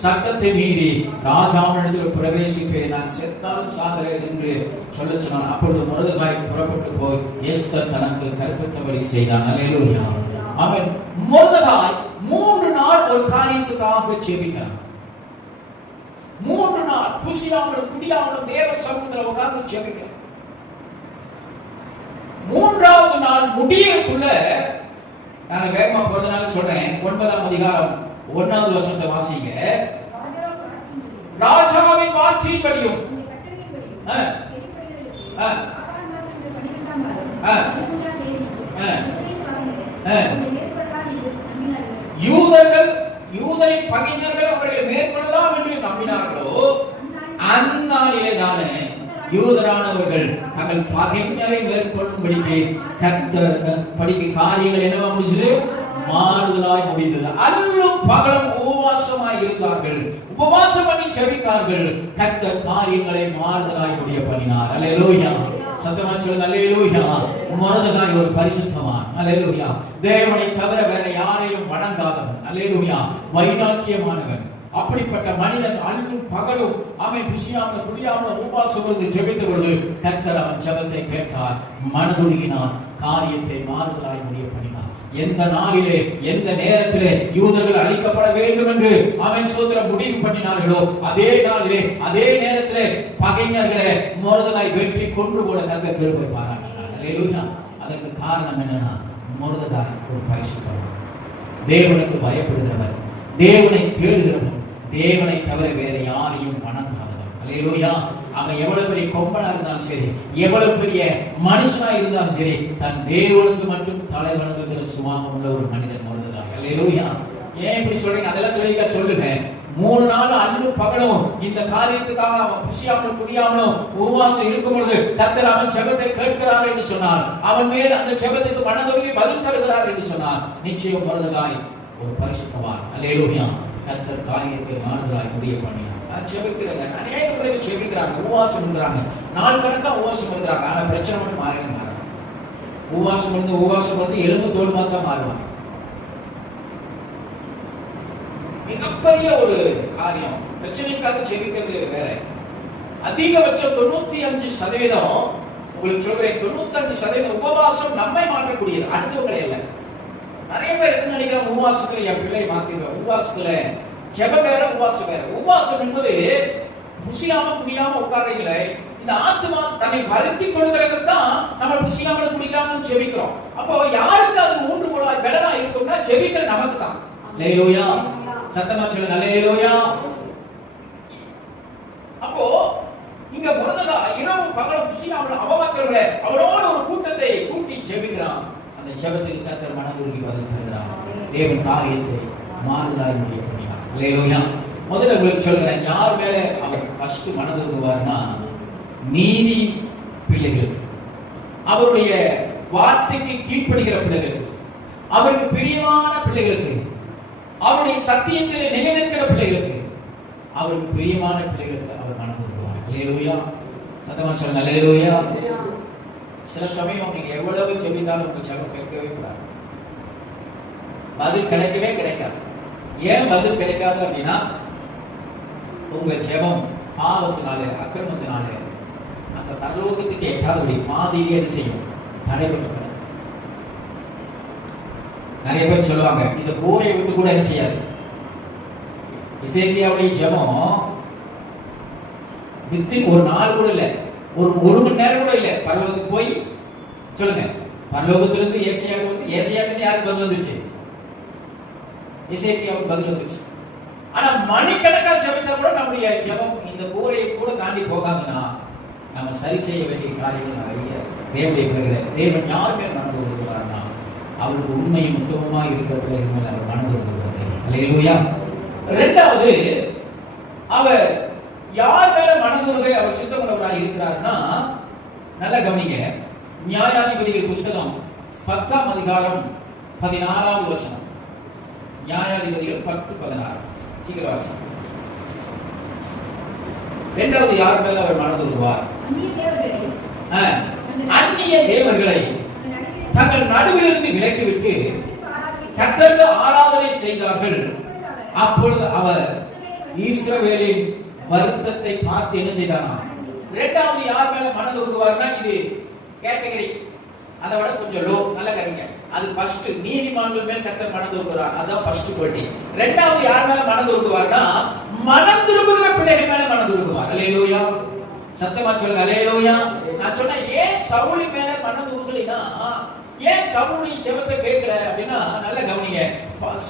சட்டத்தை மீறி ராஜாவினிடத்தில் பிரவேசிப்பேன், நான் செத்தாலும் சாகிறேன் என்று சொல்ல சொன்னான். அப்பொழுது மொர்தெகாய் புறப்பட்டு போய் எஸ்தர் தனக்கு கற்பித்தபடி செய்தான். அல்லேலூயா. அவன் மொர்தெகாய் 3 நாள் ஒரு காரியத்துக்காக ஜெபிக்கிறான். 3 நாள் புசியாமலும் குடியாமலும் தேவ சமூகத்தில் உட்கார்ந்து ஜெபிக்கிறான். 3ஆவது நாள் முடியக்குள்ள, நான் வேகமா போறதுனால சொல்றேன், 9ஆம் அதிகாரம் 1வது வசனத்தை வாசிங்க. ராஜாவின் வார்த்தையின்படியும் யூதரின் பகைஞர்கள் அவர்களை மேற்கொள்ளலாம் என்று நம்பினார்களோ, அந்நாளிலே தானே யூதரானவர்கள் தங்கள் பகைஞரை மேற்கொள்ளும்படிக்கு படிக்க காரியங்கள் என்னவா முடிஞ்சது, மாறுதலாய் முடிந்தது. அல்லும் பகலும் உபவாசமாய் இருந்தார்கள், உபவாசம் பண்ணி ஜெபித்தார்கள். கர்த்தர் காரியங்களை மாறுதலாய் முடிய பண்ணினார். அல்லேலூயா. சத்தமா சொல்லுங்க அல்லேலூயா. மொர்தெகாய் ஒரு பரிசுத்தவான். அல்லேலூயா. தேவனை தவிர வேற யாரையும் வணங்காதவன். அல்லேலூயா. வைராக்கியமானவன். அப்படிப்பட்ட மனிதன் அல்லும் பகலும் அவன் புசியாமல் குடியாமல் உபவாசம் இருந்து ஜெபித்த பொழுது கர்த்தர் அவன் ஜெபத்தை கேட்டார், மனதுருகினார், காரியத்தை மாறுதலாய் முடிய பண்ணினார். எந்த நாளிலே எந்த நேரத்திலே யூதர்கள் அழிக்கப்பட வேண்டும் என்று அவன் சோதர முடிவு பண்ணினார்களோ அதே நாளிலே அதே நேரத்திலே பகைஞர்களை மொர்தெகாய் வெற்றி கொன்று போல கர்த்தர் கிருபை பாராட்டினார். அல்லேலூயா. அதற்கு காரணம் என்னன்னா, மொர்தெகாய் ஒரு பரிசுத்தவான், தேவனுக்கு பயப்படுகிறவர், தேவனை தேடுகிறவர், தேவனை தவிர வேற யாரையும் வணங்காதவர். அல்லேலூயா. அவன் எவ்வளவு பெரிய கொம்பனா இருந்தாலும் சரி, எவ்வளவு பெரிய மனுஷனா இருந்தாலும் சரி, தன் தேவனுக்கு மட்டும் தலை வணங்குகிற சுபாவம் உள்ள ஒரு மனிதன் மொர்தெகாய். அல்லேலூயா. ஏன் இப்படி சொல்றீங்க? அதெல்லாம் சொல்லுங்க. 3 நாள் அன்னும் பகலும் இந்த காரியத்துக்காக அவன் புசியாமலும் குடியாமலும் உபவாசம் இருக்கும் பொழுது கர்த்தர் அவன் ஜெபத்தை கேட்கிறார் என்று சொன்னார். அவன் மேல் அந்த ஜெபத்துக்கு மனதுருகி பதில் தருகிறார் என்று சொன்னார். நிச்சயம் மொர்தெகாய் ஒரு பரிசுத்தவான். அல்லேலூயா. கர்த்தர் காரியத்தை மாறுதலாய் முடிய பண்ணினார். ஜெபிக்கிறாங்க, அநேக பிள்ளைகள் ஜெபிக்கிறாங்க, உபவாசம் பண்றாங்க, நாள் கணக்கா உபவாசம் பண்றாங்க. ஆனா பிரச்சனை மட்டும் மாறாது. உபவாசம் வந்து எலும்பு தோல் தான் மாறுவாங்க. மிகப்பெரிய ஒரு காரியம். பிரச்சனைக்காக ஜெபிக்கிறது வேற. அதிகபட்சம் 95% உங்களுக்கு சொல்றேன், 95% உபவாசம் நம்மை மாற்றக்கூடியது, அடுத்தவங்களே இல்லை. நிறைய பேர் என்ன நினைக்கிறாங்க, உபவாசத்துல என் பிள்ளை மாத்திடுவேன். உபவாசத்துல ஜெபம் வேற, உபவாசம் வேற. உபவாசம் என்பது புசியாம குடியாம உட்கார்றீங்களே, இந்த ஆத்மா தன்னை வருத்தி கொள்கிறது தான் நம்ம புசியாம குடிக்காம ஜெபிக்கிறோம். அப்போ யாருக்கு அது ஊன்றுகோலாய் பெலனா இருக்கும்னா ஜெபிக்கிற நமக்கு தான். அல்லேலூயா. சத்தமா சொல்லுங்க, அல்லேலூயா. அப்போ இங்க மொர்தெகாய் இரவு பகல் புசியாம அவமாத்திரங்களே அவரோட ஒரு கூட்டத்தை கூட்டி ஜெபிக்கிறான். அந்த ஜெபத்துக்கு கர்த்தர் மனதுருகி பதில் தருகிறார். தேவன் காரியத்தை மாறுதலாய் முடிய பண்ணினார். அல்லேலூயா. முதல்ல உங்களுக்கு சொல்றேன், யார் மேல அவர் ஃபர்ஸ்ட் மனதுருகுவார்னா நீதி பிள்ளைகளுக்கு, அவருடைய வார்த்தைக்கு கீழ்ப்படுகிற பிள்ளைகளுக்கு, அவருக்கு பிரியமான பிள்ளைகளுக்கு, அவருடைய சத்தியத்திலே நிலைநிற்கிற பிள்ளைகளுக்கு, அவருக்கு பிரியமான பிள்ளைகளுக்கு அவர் மனதுருகுவார். அல்லேலூயா. சத்தமா சொல்லுங்க, அல்லேலூயா. சில சமயம் நீங்க எவ்வளவு ஜெபித்தாலும் உங்க ஜெபம் கேட்கவே கூடாது, பதில் கிடைக்கவே கிடைக்காது. ஏன் பதில் கிடைக்காது அப்படின்னா, உங்க ஜெபம் பாவத்தினாலே அக்கிரமத்தினாலே அந்த பரலோகத்துக்கு எட்டாதபடி மாதிரியே என்ன செய்யும், தடைபட்டு. நிறைய பேர் சொல்லுவாங்க, இந்த கோரை விட்டு கூட என்ன செய்யாது. எசேக்கியாவுடைய ஜெபம் வித்தின் ஒரு நாள் கூட இல்லை, ஒரு மணி நேரம் கூட இல்லை. பரலோகத்துக்கு போய் சொல்லுங்க, பரலோகத்திலிருந்து ஏசியாவுக்கு வந்து, ஏசியாவுக்கு யாருக்கு பதில் வந்துச்சு? எசேக்கியாவுக்கு பதில் வந்துச்சு. ஆனா மணிக்கணக்காக ஜெபித்தா கூட நம்முடைய ஜெபம் இந்த கூரையை கூட தாண்டி போகாதுன்னா நம்ம சரி செய்ய வேண்டிய காரியங்கள் நிறைய. தேவனுடைய பிள்ளைகளை தேவன் யார் மேல் மனது வருகிறார்னா அவருக்கு உண்மையும் உத்தமமா இருக்கிற பிள்ளைகள் மேல் அவர் மனது வருகிறது. அல்லேலூயா. இரண்டாவது, அவர் யார் மேல மனதுருகை அவர் சித்தமுள்ளவராக இருக்கிறார்னா, நல்ல கவனிங்க, நியாயாதிபதிகள் புஸ்தகம் 10ஆம் அதிகாரம் 16வது வசனம். நியாயாதிபதிகள் 10:16. சீக்கிரம் வாசிங்க. இரண்டாவது, யார் மேல அவர் மனதுருகுவார்? அந்நிய தேவர்களை தங்கள் நடுவிலிருந்து விலக்கிவிட்டு கர்த்தருக்கு ஆராதனை செய்தார்கள். அப்பொழுது அவர் இஸ்ரவேலின் வருத்தத்தை பார்த்து என்ன செய்தானா? இரண்டாவது யார் மேல மனதுருகுவார்னா, இது கேட்டகரி, அதை விட கொஞ்சம் லோ. நல்ல கருங்க. அது ஃபர்ஸ்ட் நீதிமான்கள் மேல் கர்த்தர் மனதுருகுவார், அதான் ஃபர்ஸ்ட் குவாலிட்டி. இரண்டாவது யார் மேல மனதுருகுவார்னா, மனம் திரும்புகிற பிள்ளைகள் மேல மனதுருகுவார். அல்லேலூயா. சத்தமா சொல்லுங்க, அல்லேலூயா. நான் சொன்னேன், ஏன் சவுல் மேல மனதுருகலைனா, ஏன் சவுலுடைய ஜெபத்தை கேட்கல அப்படின்னா, நல்ல கவனிங்க,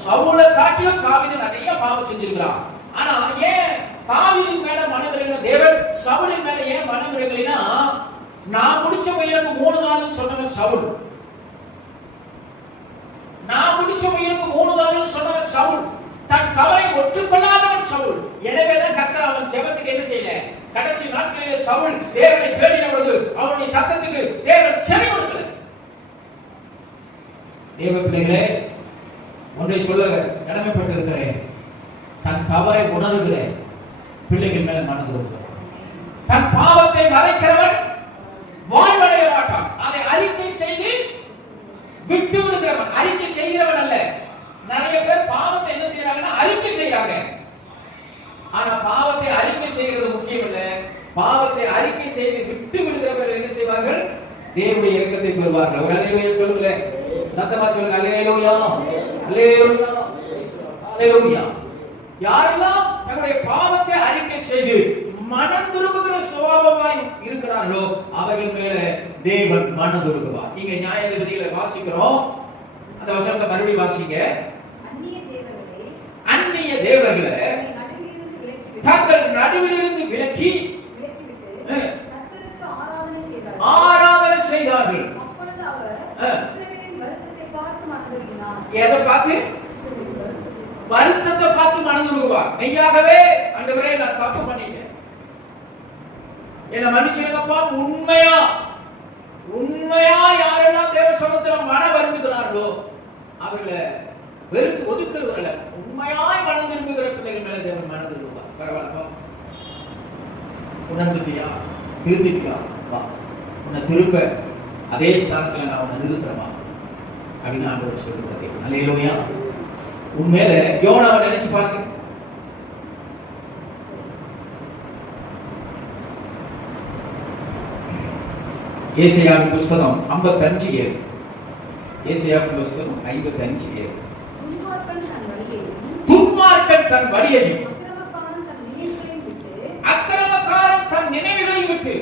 சவுலை காட்டிலும் தாவீது நிறைய பாவம் செஞ்சிருக்கிறான். ஆனா ஏன் தாவீது மேல மனமிரங்கல தேவன் சவுலின் மேல ஏன் மனமிரங்கலைனா, நான் முடிச்ச முயலுக்கு 3 நாள்னு சொன்னவன் சவுல். நான் முடிச்ச முயலுக்கு 3 நாள்னு சொன்னவன் சவுல். தன் தவறை ஒற்றுக்கொள்ளாதவன் சவுல். எனவேதான் கர்த்தர் அவன் ஜெபத்துக்கு என்ன செய்யல, கடைசி நாட்களிலே சவுல் தேவனை தேடின பொழுது அவனுடைய சத்தத்துக்கு தேவன் செவி கொடுக்கல. தேவ பிள்ளைகளே, ஒன்றை சொல்ல கடமைப்பட்டிருக்கிறேன், தன் தவறை உணர்கிற பிள்ளைகள் மேல மனதுருகுவார். தன் பாவத்தை மறைக்கிறவன் வாழ்வடைய மாட்டான். அதை அறிக்கை செய்து விட்டு விடுகிறவன், அறிக்கை செய்கிறவன் அல்ல. நிறைய பேர் பாவத்தை என்ன செய்யறாங்கன்னா அறிக்கை செய்யறாங்க. ஆனா பாவத்தை அறிக்கை செய்கிறது முக்கியம் இல்ல, பாவத்தை அறிக்கை செய்து விட்டு விடுகிறவர்கள் என்ன செய்வார்கள்? தேவனுடைய இரக்கத்தை பெறுவார்கள். ஒரு அல்லேலூயா சொல்லுங்களேன். சத்தமா சொல்லுங்க அல்லேலூயா, அல்லேலூயா, அல்லேலூயா. யாரெல்லாம் தங்களுடைய பாவத்தை அறிக்கை செய்து மனம் திரும்புகிற சுபாவமாய் இருக்கிறார்களோ அவர்கள் மேல தேவன் மனம் திரும்புவார். நீங்க நியாயாதிபதிகளை வாசிக்கிறோம், அந்த வசனத்தை மறுபடியும் வாசிங்க. அந்நிய தேவர்களை தங்கள் நடுவிலிருந்து விலக்கி ஆராதனை செய்தார்கள். எதை பார்த்து? வருத்தத்தை பார்த்து மனதுருகுவார். மெய்யாகவே ஆண்டவரே நான் தப்பு பண்ணிட்டேன், என்ன மன்னிச்சிருங்கப்பா. உண்மையா யாரெல்லாம் தேவ சமூகத்துல மன வருந்துகிறார்களோ அவர்களை வெறுத்து ஒதுக்குறவர்களை உண்மையாய் மனம் திரும்புகிற பிள்ளைகள் மேல தேவன் மனம் திரும்புவார். பரவாயில்ல, உணர்ந்துட்டியா, திருந்திட்டியா, வா உன்னை திரும்ப அதே ஸ்தானத்துல நான் உன்னை நிறுத்துறமா அப்படின்னு ஆண்டவர் சொல்லுவாரு. அல்லேலூயா. உண்மையில யோனாவை நினைச்சு பாருங்க. ஏசாயாவின் புஸ்தகம் 55 ஏசாயாவின் புஸ்தகம் 55 துன்மார்க்கன் தன் வழியையும் அக்கிரமக்காரன் தன் நினைவுகளையும் விட்டு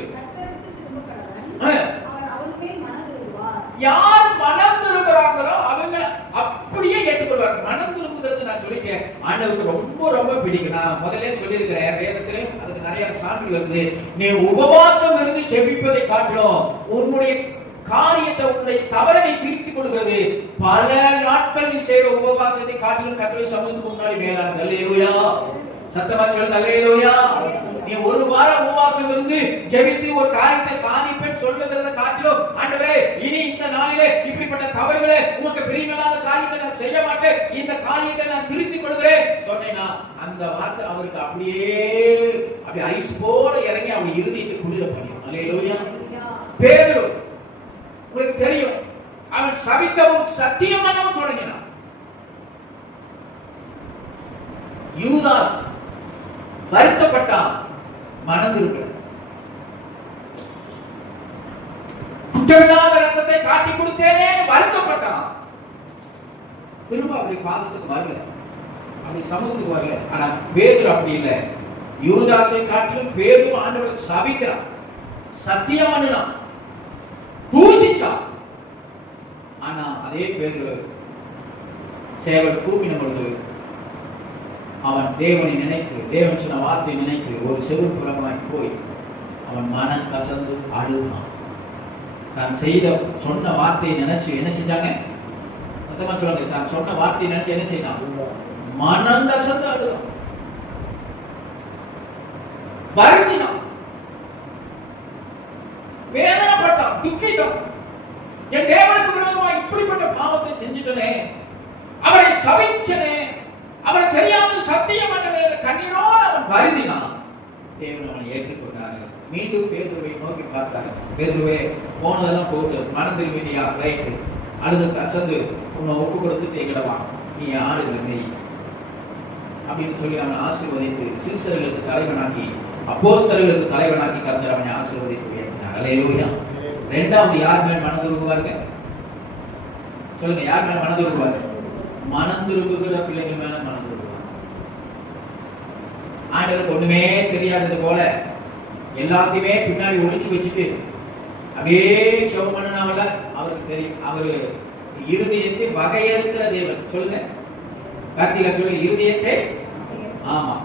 யார் மனம் திரும்புறாங்களோ அவங்க அப்படியே ஏற்றுக்கொள்வார். மனம் திரும்புகிறது நான் சொல்லிட்டேன் ஆண்டவருக்கு ரொம்ப ரொம்ப பிடிக்கும். நான் முதல்ல சொல்லியிருக்கிறேன், வேதத்திலே அதுக்கு நிறைய சான்று வருது. நீ உபவாசம் இருந்து ஜெபிப்பதை காட்டிலும் உன்னுடைய காரியத்தை உன்னுடைய தவறை நீ திருத்திக் கொள்கிறது பல நாட்கள் நீ செய்கிற உபவாசத்தை காட்டிலும் கர்த்தருடைய சமூகத்துக்கு முன்னாடி மேலானது. அல்லேலூயா. சத்தமா சொல்லுங்க அல்லேலூயா. நீ ஒரு வாரம் உபவாசம் இருந்து ஜெபித்து ஒரு காரியத்தை சாதிப்பேன் சொல்லுகிறத காட்டிலும் ஆண்டவரே இனி இந்த நாளிலே இப்படிப்பட்ட தவறுகளை உமக்கு பிரியமில்லாத காரியத்தை நான் செய்ய மாட்டேன், இந்த காரியத்தை நான் திருத்திக் கொள்கிறேன் சொன்னேனா அந்த வார்த்தை அவருக்கு அப்படியே ஐஸ் போல இறங்கி அவர் இருதயத்தை குளிர பண்ணிடும். அல்லேலூயா. பேதுரு உங்களுக்கு தெரியும், அவன் சபிக்கவும் சத்தியம் பண்ணவும் தொடங்கினான். யூதாஸ் வருத்தப்பட்டான், மனம் திரும்பல. குற்றமில்லாத ரத்தத்தை காட்டி கொடுத்தேனே வருத்தப்பட்டான். திரும்ப அப்படி பாதத்துக்கு வரல, அப்படி சமூகத்துக்கு வரல. ஆனா பேதுரு அப்படி இல்லை. யூதாசை காட்டிலும் பேதுரு ஆண்டவரை சபிக்கிறான், சத்தியம் பண்ணினான், தூசிச்சான். ஆனா அதே பேதுரு சேவல் கூப்பின பொழுது அவன் தேவனை நினைத்து, தேவன் சொன்ன வார்த்தை நினைத்து ஒரு செவுப்புறமாய் போய் அவன் மனம் கசந்து அழுதான். தான் சொன்ன வார்த்தையை நினைச்சு என்ன செஞ்சாங்க? சத்தமா சொல்லுங்க. தான் சொன்ன வார்த்தையை நினைச்சு என்ன செய்தான்? மனம் கசந்து அழுதான், வருந்தினான், வேதனைப்பட்டான், துக்கிட்டான். என் தேவனுக்கு விரோதமா இப்படிப்பட்ட பாவத்தை செஞ்சுட்டனே, அவரை சபிச்சனே, அவரை தெரியாமல் சத்தியம் பண்ண கண்ணீரோடு அவன் வருந்தினான். தேவன் அவனை ஏற்றுக்கொண்டாரு. மீண்டும் பேதுருவை நோக்கி பார்த்தாரு. பேதுருவே, போனதெல்லாம் போட்டு மனம் திரும்பியா? ரைட்டு, அழுது கசந்து உன்னை ஒப்பு கொடுத்துட்டு எங்கடவா, நீ ஆளுகளை நெய் அப்படின்னு சொல்லி அவனை ஆசீர்வதித்து சீசர்களுக்கு தலைவனாக்கி அப்போஸ்தலர்களுக்கு தலைவனாக்கி கர்த்தர் அவனை ஆசீர்வதித்து உயர்த்தினார். அல்லேலூயா. இரண்டாவது யார் மேல் மனம் திரும்புவாங்க? சொல்லுங்க, யார் மேல் மனம் திரும்புவாங்க? மனம் திரும்புகிற பிள்ளைகள் மேல மனம் திரும்புவாங்க. ஆண்டவருக்கு ஒண்ணுமே தெரியாதது போல எல்லாத்தையுமே பின்னாடி ஒளிச்சு வச்சுட்டு அப்படியே ஜெபம் பண்ணனால அவருக்கு தெரியும். அவரு இருதயத்தை வகையறுக்கிற தேவன். சொல்லுங்க கார்த்திகா, சொல்லுங்க இருதயத்தை. ஆமா,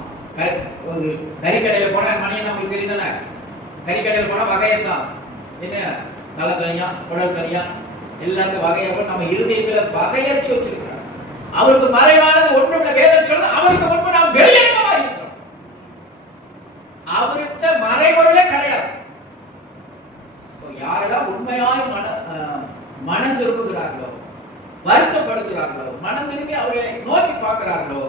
ஒரு கறிக்கடையில போனா மணியன் நமக்கு தெரியும் தானே. கறிக்கடையில போனா வகையத்தான் என்ன, தலை தனியா குடல் தனியா எல்லாத்தையும் வகையா நம்ம இருதயத்துல வகையரிச்சு வச்சிருக்கிறோம். அவருக்கு மறைவானது ஒன்றும் வேதம் சொல்ல, அவருக்கு ஒன்று நாம் வெளியேற்றமா இருக்கிறோம். அவர்கிட்ட மறைபொருளே கிடையாது. யாரெல்லாம் உண்மையாய் மனம் திரும்புகிறார்களோ, வருத்தப்படுகிறார்களோ, மனம் திரும்பி அவர்களை நோக்கி பார்க்கிறார்களோ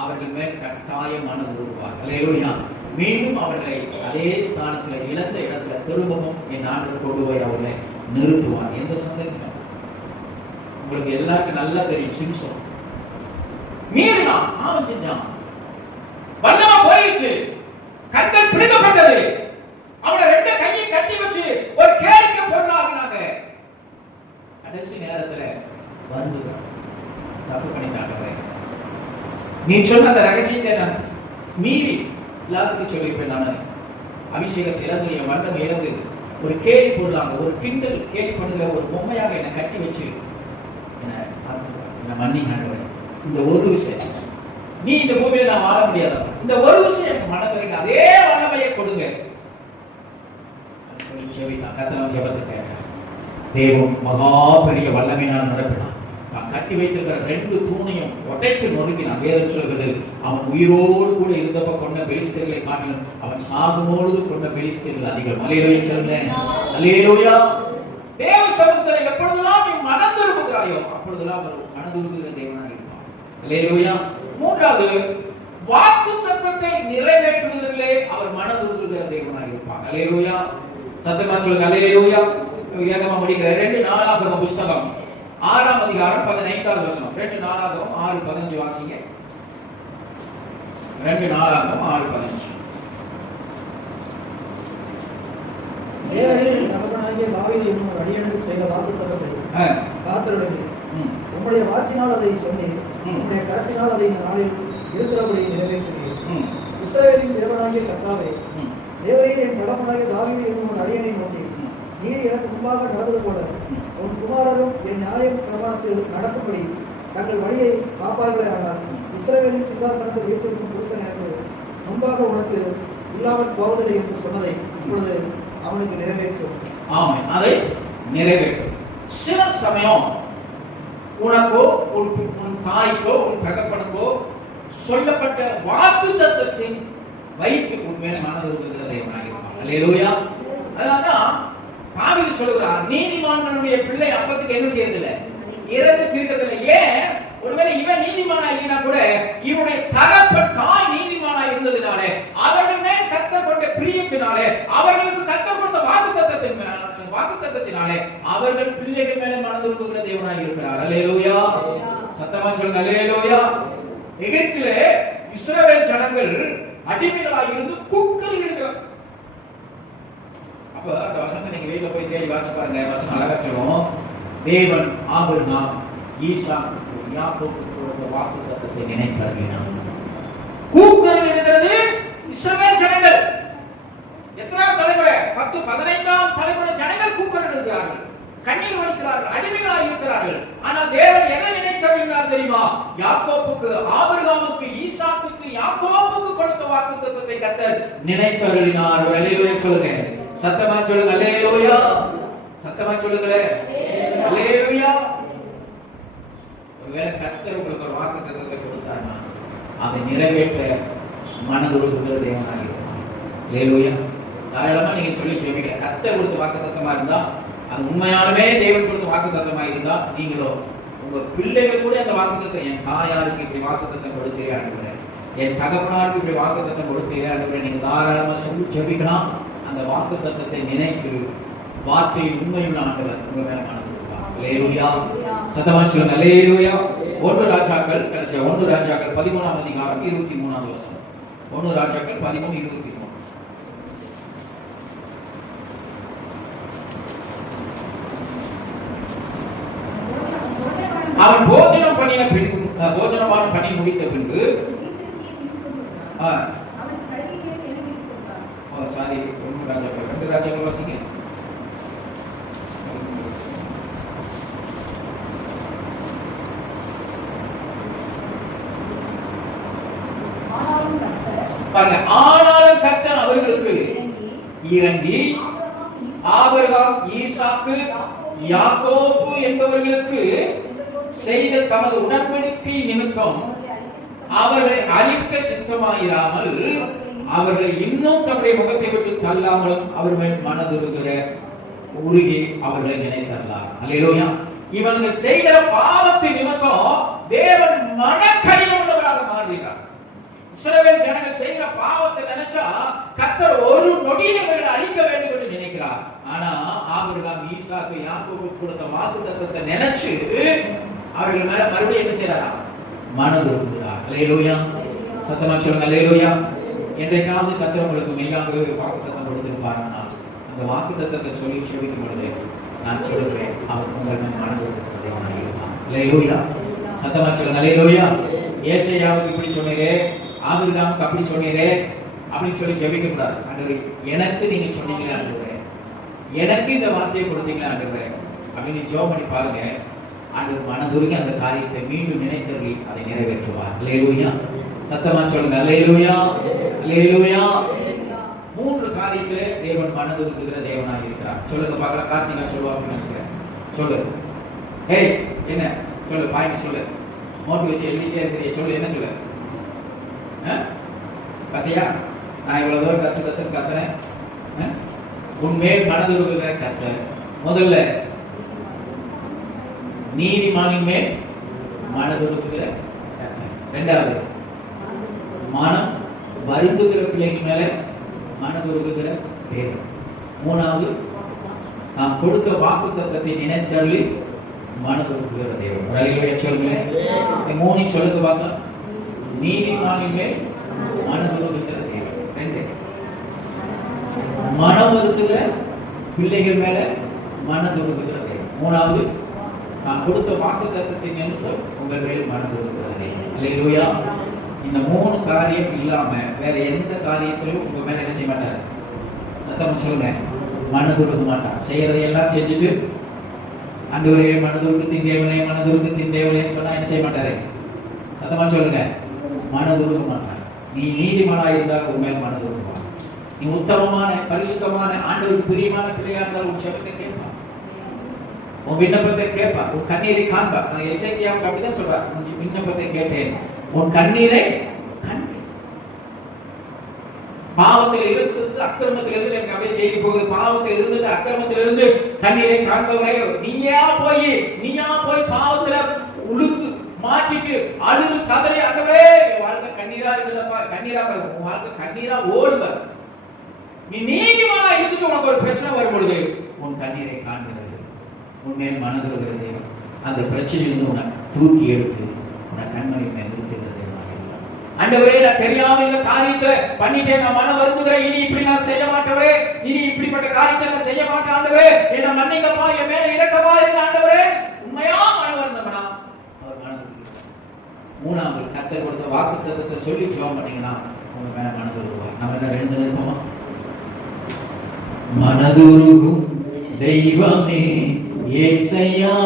அவர்கள் மேல் கட்டாயம் மனம் திரும்புவார்கள். அல்லேலூயா. மீண்டும் அவர்களை அதே ஸ்தானத்தில் இழந்த இடத்துல திரும்பவும் என் ஆண்டவர் கொண்டு போய் அவர்களை நிறுத்துவார். எந்த சந்தேகம்? உங்களுக்கு எல்லாருக்கும் நல்லா தெரியும். சிம்சோன் மீறினான், பாவம் செஞ்சான், வல்லமா போயிடுச்சு, கண்கள் பிடிக்கப்பட்டது, அவனை ரெண்டு கையை கட்டி வச்சு ஒரு கேளிக்கை பொருளாகினாங்க. கடைசி நேரத்துல வருந்துகிறார். தப்பு பண்ணிட்டாங்க. நீ சொன்ன அந்த ரகசியத்தை நான் மீறி எல்லாத்துக்கும் சொல்லியிருப்பேன். நான் அபிஷேகத்தை இழந்து என் மண்டம் இழந்து ஒரு கேலி பொருளாங்க, ஒரு கிண்டல் கேலி பண்ணுகிற ஒரு பொம்மையாக என்னை கட்டி வச்சு என்ன மன்னிங்க. இந்த ஒரு விஷயம் நீ இந்த பூமியில நான் வாழ முடியாத இந்த ஒரு விஷயம் எனக்கு மனதிற்கு அதே வல்லமையை கொடுங்க. தேவம் மகா பெரிய வல்லமையினால் நடப்பினான். தான் கட்டி வைத்திருக்கிற 2 தூணையும் உடைச்சு நொறுக்கினான். வேதம் சொல்கிறது, அவன் உயிரோடு கூட இருந்தப்ப கொண்ட பெலிஸ்தர்களை காட்டிலும் அவன் சாகும்போது கொண்ட பெலிஸ்தர்கள் அதிகம். அல்லேலூயா சொல்லுங்க. அல்லேலூயா. தேவ சமூகத்தில் எப்பொழுதெல்லாம் நீ மனதுருகுகிறாயோ அப்பொழுதெல்லாம் மனதுருகுகிற தேவனாக இருப்பான். அல்லேலூயா. 3வது, வாக்குத்தத்தத்தை நிறைவேற்றுவதிலே அவர் மனதுருகுகிற தேவனாக இருப்பார். அல்லேலூயா. சத்தமா சொல்லுங்க. அல்லேலூயா. வேகமா முடிக்கிற 2 நாளாகம புத்தகம் 6ஆம் அதிகாரம் 15வது வசனம். 2 நாளாகமம் 6:15 வாசிங்க. 2 நாளாகமம் 6:15. தேவரீர் தகப்பனாகிய தாவீது என்னும் ஒரு அடியனுக்கு செய்த வாக்குத்தத்தத்தை காத்தருளுங்கள். உம்முடைய வாக்கினால் அதை சொன்னீர், உம்முடைய கரத்தினால் அதை இந்த நாளில் இருக்கிறபடி நிறைவேற்றுவீர். இஸ்ரவேலின் தேவனாகிய கர்த்தாவே, தேவரீர் என் தகப்பனாகிய தாவீது என்னும் ஒரு அடியனை நோக்கி, நீர் எனக்கு முன்பாக நடந்தது போல உன் குமாரரும் என் நியாய பிரமாணத்தில் நடக்கும்படி தங்கள் வழியை காப்பார்களே. ஆனால் இஸ்ரவேலின் சிங்காசனத்தில் வீட்டிற்கும் புருஷன் எனக்கு முன்பாக உனக்கு இல்லாமல் போவதில்லை என்று சொன்னதை இப்பொழுது அவனுக்கு நிறைவேற்றும். ஆமென். அதை நிறைவேற்றும். சில சமயம் உனக்கோ உன் தாய்க்கோ உன் தகப்பனுக்கோ சொல்லப்பட்ட வாக்குத்தத்தத்தை வைத்து உண்மையான மனதுருகுகிற தேவனாக இருப்பார். அல்லேலூயா. அதனால்தான் தாவீது சொல்கிறார், நீதிமான்களுடைய பிள்ளை அப்பத்துக்கு என்ன செய்யறதில்லை, இறந்து தீர்க்கறதில்லை. ஏன்? ஒருவேளை இவன் நீதிமானா இல்லைன்னா கூட இவனுடைய தகப்பன் தாய் நீதிமானா இருந்ததினாலே, அவர்கள் மேல் கர்த்தர் கொண்ட பிரியத்தினாலே, அவர்களுக்கு கர்த்தர் கொடுத்த வாக்குத்தத்தத்தினாலே அவர்கள் பிள்ளைகள் மேல மனதுருகுகிற தேவனாக இருக்கிறார். அல்லேலூயா. சத்தமா சொல்லுங்க. அல்லேலூயா. எகிப்திலே இஸ்ரவேல் ஜனங்கள் அடிமைகளாக இருந்து குக்கர் இடுகிறார். அப்ப அந்த வசனத்தை நீங்க வெளியில போய் தேடி வாசிச்சு பாருங்க. வசனம் அழகா சொல்லும், தேவன் ஆபிரகாம் ஈசாக்கு யாக்கோபுக்கு கொடுத்த வாக்குத்தத்தத்தை நினைத்தார்கள். கூக்குரல் இடுகிறது இஸ்ரவேல் ஜனங்கள். எத்தனாம் தலைமுறை? 10 15ஆம் தலைமுறை ஜனங்கள் கூக்குரல் இடுகிறார்கள், கண்ணீர் வடிக்கிறார்கள், அடிமைகளாக இருக்கிறார்கள். ஆனால் தேவன் எதை நினைத்தருளினார் தெரியுமா? யாக்கோபுக்கு, ஆபிரகாமுக்கு, ஈசாக்குக்கு, யாக்கோபுக்கு கொடுத்த வாக்குத்தத்தத்தை கர்த்தர் நினைத்தருளினார். அல்லேலூயா சொல்லுங்க. சத்தமா சொல்லுங்க. அல்லேலூயா. சத்தமா சொல்லுங்களே. அல்லேலூயா. ஒருவேளை கர்த்தர் உங்களுக்கு ஒரு வாக்குத்தத்தத்தை கொடுத்தார்னா அதை நிறைவேற்ற மனதுருகுகிற தேவனாக இருப்பார். அல்லேலூயா. தாராளமா நீங்க சொல்லி ஜெபிங்க. கர்த்தர் கொடுத்த வாக்குத்தத்தமா இருந்தா, அது உண்மையாலுமே தேவன் கொடுத்த வாக்குத்தத்தமா இருந்தா, நீங்களோ உங்க பிள்ளைகள் கூட அந்த வாக்குத்தத்தை, என் தாயாருக்கு இப்படி வாக்குத்தத்தம் கொடுத்தீரே ஆண்டவரே, என் தகப்பனாருக்கு இப்படி வாக்குத்தத்தம் கொடுத்தீரே ஆண்டவரே, நீங்க தாராளமா சொல்லி ஜெபிக்கலாம். அந்த வாக்குத்தத்தத்தை நினைத்து வார்த்தை உண்மையுள்ள ஆண்டவர் உங்க மேல மனதுருகுவார். அல்லேலூயா. சத்தமா சொல்லுங்க. அல்லேலூயா. 1 ராஜாக்கள் கடைசியா 1 ராஜாக்கள் 13ஆம் அதிகாரம் 23ஆம் வசனம். 1 ராஜாக்கள் 13:23. அவன் போஜனம் பண்ணி முடித்த பின்பு சாரி 1 ராஜாக்கள் 2 ராஜாக்கள் வாசிங்க. பாருங்க. ஆனாலும் கர்த்தர் அவர்களுக்கு இறங்கி ஆபிரகாம், ஈசாக்கு, யாக்கோபு என்பவர்களுக்கு செய்த தமது உடன்படிக்கை நிமித்தம் அவர்களை அழிக்க சித்தமாயிராமல் அவர்களை இன்னும் தம்முடைய முகத்தை விட்டு தள்ளாமலும் அவர் மேல் மனதுருகிற உருகி அவர்களை நினைத்தருளார். அல்லேலூயா. இவர்கள் செய்கிற பாவத்தின் நிமித்தம் தேவன் மனக்கடினம் உள்ளவராக மாறுகிறார். இஸ்ரவேல் ஜனங்கள் செய்கிற பாவத்தை நினைச்சா கர்த்தர் ஒரு நொடியில் இவர்களை அழிக்க வேண்டும் என்று நினைக்கிறார். ஆனா ஆபிரகாம், ஈசாக்கு, யாக்கோபு கொடுத்த வாக்குத்தத்தத்தை நினைச்சு அவர்கள் மேல மறுபடியும் என்ன செய்யறாரா? மனதுருகுகிறார். அல்லேலூயா. சத்தமா சொல்லுங்க. அல்லேலூயா. என்றைக்காவது கர்த்தர் உங்களுக்கு மெய்யாகவே வாக்குத்தத்தம் கொடுத்திருப்பாரானால் அந்த வாக்குத்தத்தத்தை சொல்லி செபிக்கும் பொழுது நான் சொல்லுகிறேன், அவர் உங்கள் மனதுருகுகிறவராக இருப்பார். அல்லேலூயா. சத்தமா சொல்லுங்க அல்லேலூயா. ஏசாயாவுக்கு இப்படி சொன்னீரே, ஆபிரகாமுக்கு அப்படி சொன்னீரே அப்படின்னு சொல்லி ஜெபிக்க கூடாது. ஆண்டவரே எனக்கு நீங்க சொன்னீங்களே ஆண்டவரே, எனக்கு இந்த வார்த்தையை கொடுத்தீங்களே ஆண்டவரே அப்படின்னு ஜெபம் பண்ணி பாருங்க. ஆண்டவர் மனதுருகி அந்த காரியத்தை மீண்டும் நினைத்தருளி அதை நிறைவேற்றுவார். அல்லேலூயா. சத்தமா சொல்லுங்க அல்லேலூயா. அல்லேலூயா. 3 காரியத்திலே தேவன் மனதுருகுகிற தேவனாக இருக்கிறார். சொல்லுங்க பார்க்கலாம். கார்த்திகா சொல்லுவாங்கன்னு நினைக்கிறேன். சொல்லு. ஏய் என்ன சொல்லு, பாய்க்கு சொல்லு. நோட்டு வச்சு எழுதிட்டே இருக்கிறீ, சொல்லு. என்ன சொல்லு? பாத்தியா, நான் இவ்வளவு தூரம் கத்துறேன். உன்மேல் மனதுருகுகிற கர்த்தர். முதல்ல நீதிமானின் மேல் மனதுருகுகிற கர்த்தர். இரண்டாவது மனம் வருந்துகிற பிள்ளைகள் மேல மனதுருகுகிற தேவன். மூணாவது நாம் கொடுத்த வாக்குத்தத்தத்தை நினைத்தருளி மனதுருகுகிற தேவன். அல்லேலூயா சொல்லுங்க. 3 சொல்லுங்க பார்க்கலாம். நீதிமானின் மேல் மனதுருகுகிற தேவன். 2 மனம் வருந்துகிற பிள்ளைகள் மேல மனதுருகுகிற தேவன். மூணாவது நான் கொடுத்த வாக்குத்தத்தத்தை நினைத்து உங்கள் மேல் மனதுருகுகிற தேவன். அல்லேலூயா. இந்த 3 காரியம் இல்லாம வேற எந்த காரியத்திலும் உங்க மேல என்ன செய்ய மாட்டாரு? சத்தமா சொல்லுங்க. மனதுருக மாட்டார். செய்யறதையெல்லாம் செஞ்சுட்டு ஆண்டவரே மனதுருகத்தின் தேவனே, மனதுருகத்தின் தேவனேன்னு சொன்னா என்ன செய்ய மாட்டாரு? சத்தமா சொல்லுங்க. மனதுருக மாட்டார். நீ நீதிமானா இருந்தால் உன் மேல் மனதுருகுவார். நீ உத்தமமான பரிசுத்தமான ஆண்டவருக்கு பிரியமான பிள்ளையா இருந்தால் உன் ஜெபத்தை கேட்பார், உன் விண்ணப்பத்தை கேட்பார், உன் கண்ணீரை காண்பார். நான் எசேக்கியாவுக்கு அப்படிதான் சொல்றார். உன் விண்ணப்பத்தை கேட்டேன், உன் கண்ணீரை கண்டேன். பாவத்தில் இருந்து அக்கிரமத்தில் இருந்து எனக்கு அப்படியே செய்தி போகுது. பாவத்தில் இருந்து அக்கிரமத்தில் இருந்து கண்ணீரை காண்பவரே, நீயா போய் பாவத்துல உளுந்து மாட்டிட்டு அழுது கதறி ஆண்டவரே வாழ்க்கை கண்ணீரா இருக்குல்லப்பா, கண்ணீரா உன் வாழ்க்கை கண்ணீரா ஓடுங்க. நீ நீதிமானா இருந்துட்டு உனக்கு ஒரு பிரச்சனை வரும் பொழுது உன் கண்ணீரை காண்கிறது, உன்மேல் மனதுருகிற தேவன் அந்த பிரச்சனையிலிருந்து உன்னை தூக்கி எடுத்து உன்னை கண்மணி மேல் நிறுத்துகிற தேவனாக இருக்கிறார். ஆண்டவரே நான் தெரியாம இந்த காரியத்தை பண்ணிட்டேன், நான் மன வருந்துகிறேன், இனி இப்படி நான் செய்ய மாட்டவே, இனி இப்படிப்பட்ட காரியத்தை நான் செய்ய மாட்டேன் ஆண்டவரே, என்ன மன்னிக்கப்பா, என் மேல இரக்கமா இருக்க ஆண்டவரே, உண்மையா மன வருந்தவனா அவர் மனதுருகிறார். மூணாவது கர்த்தர் கொடுத்த வாக்குத்தத்தத்தை சொல்லி ஜெபம் பண்ணீங்கன்னா உங்க மேல மனதுருவார். நம்ம என்ன 2 நிற்போமா? மனதுருகும் தெய்வமே ஏசையா.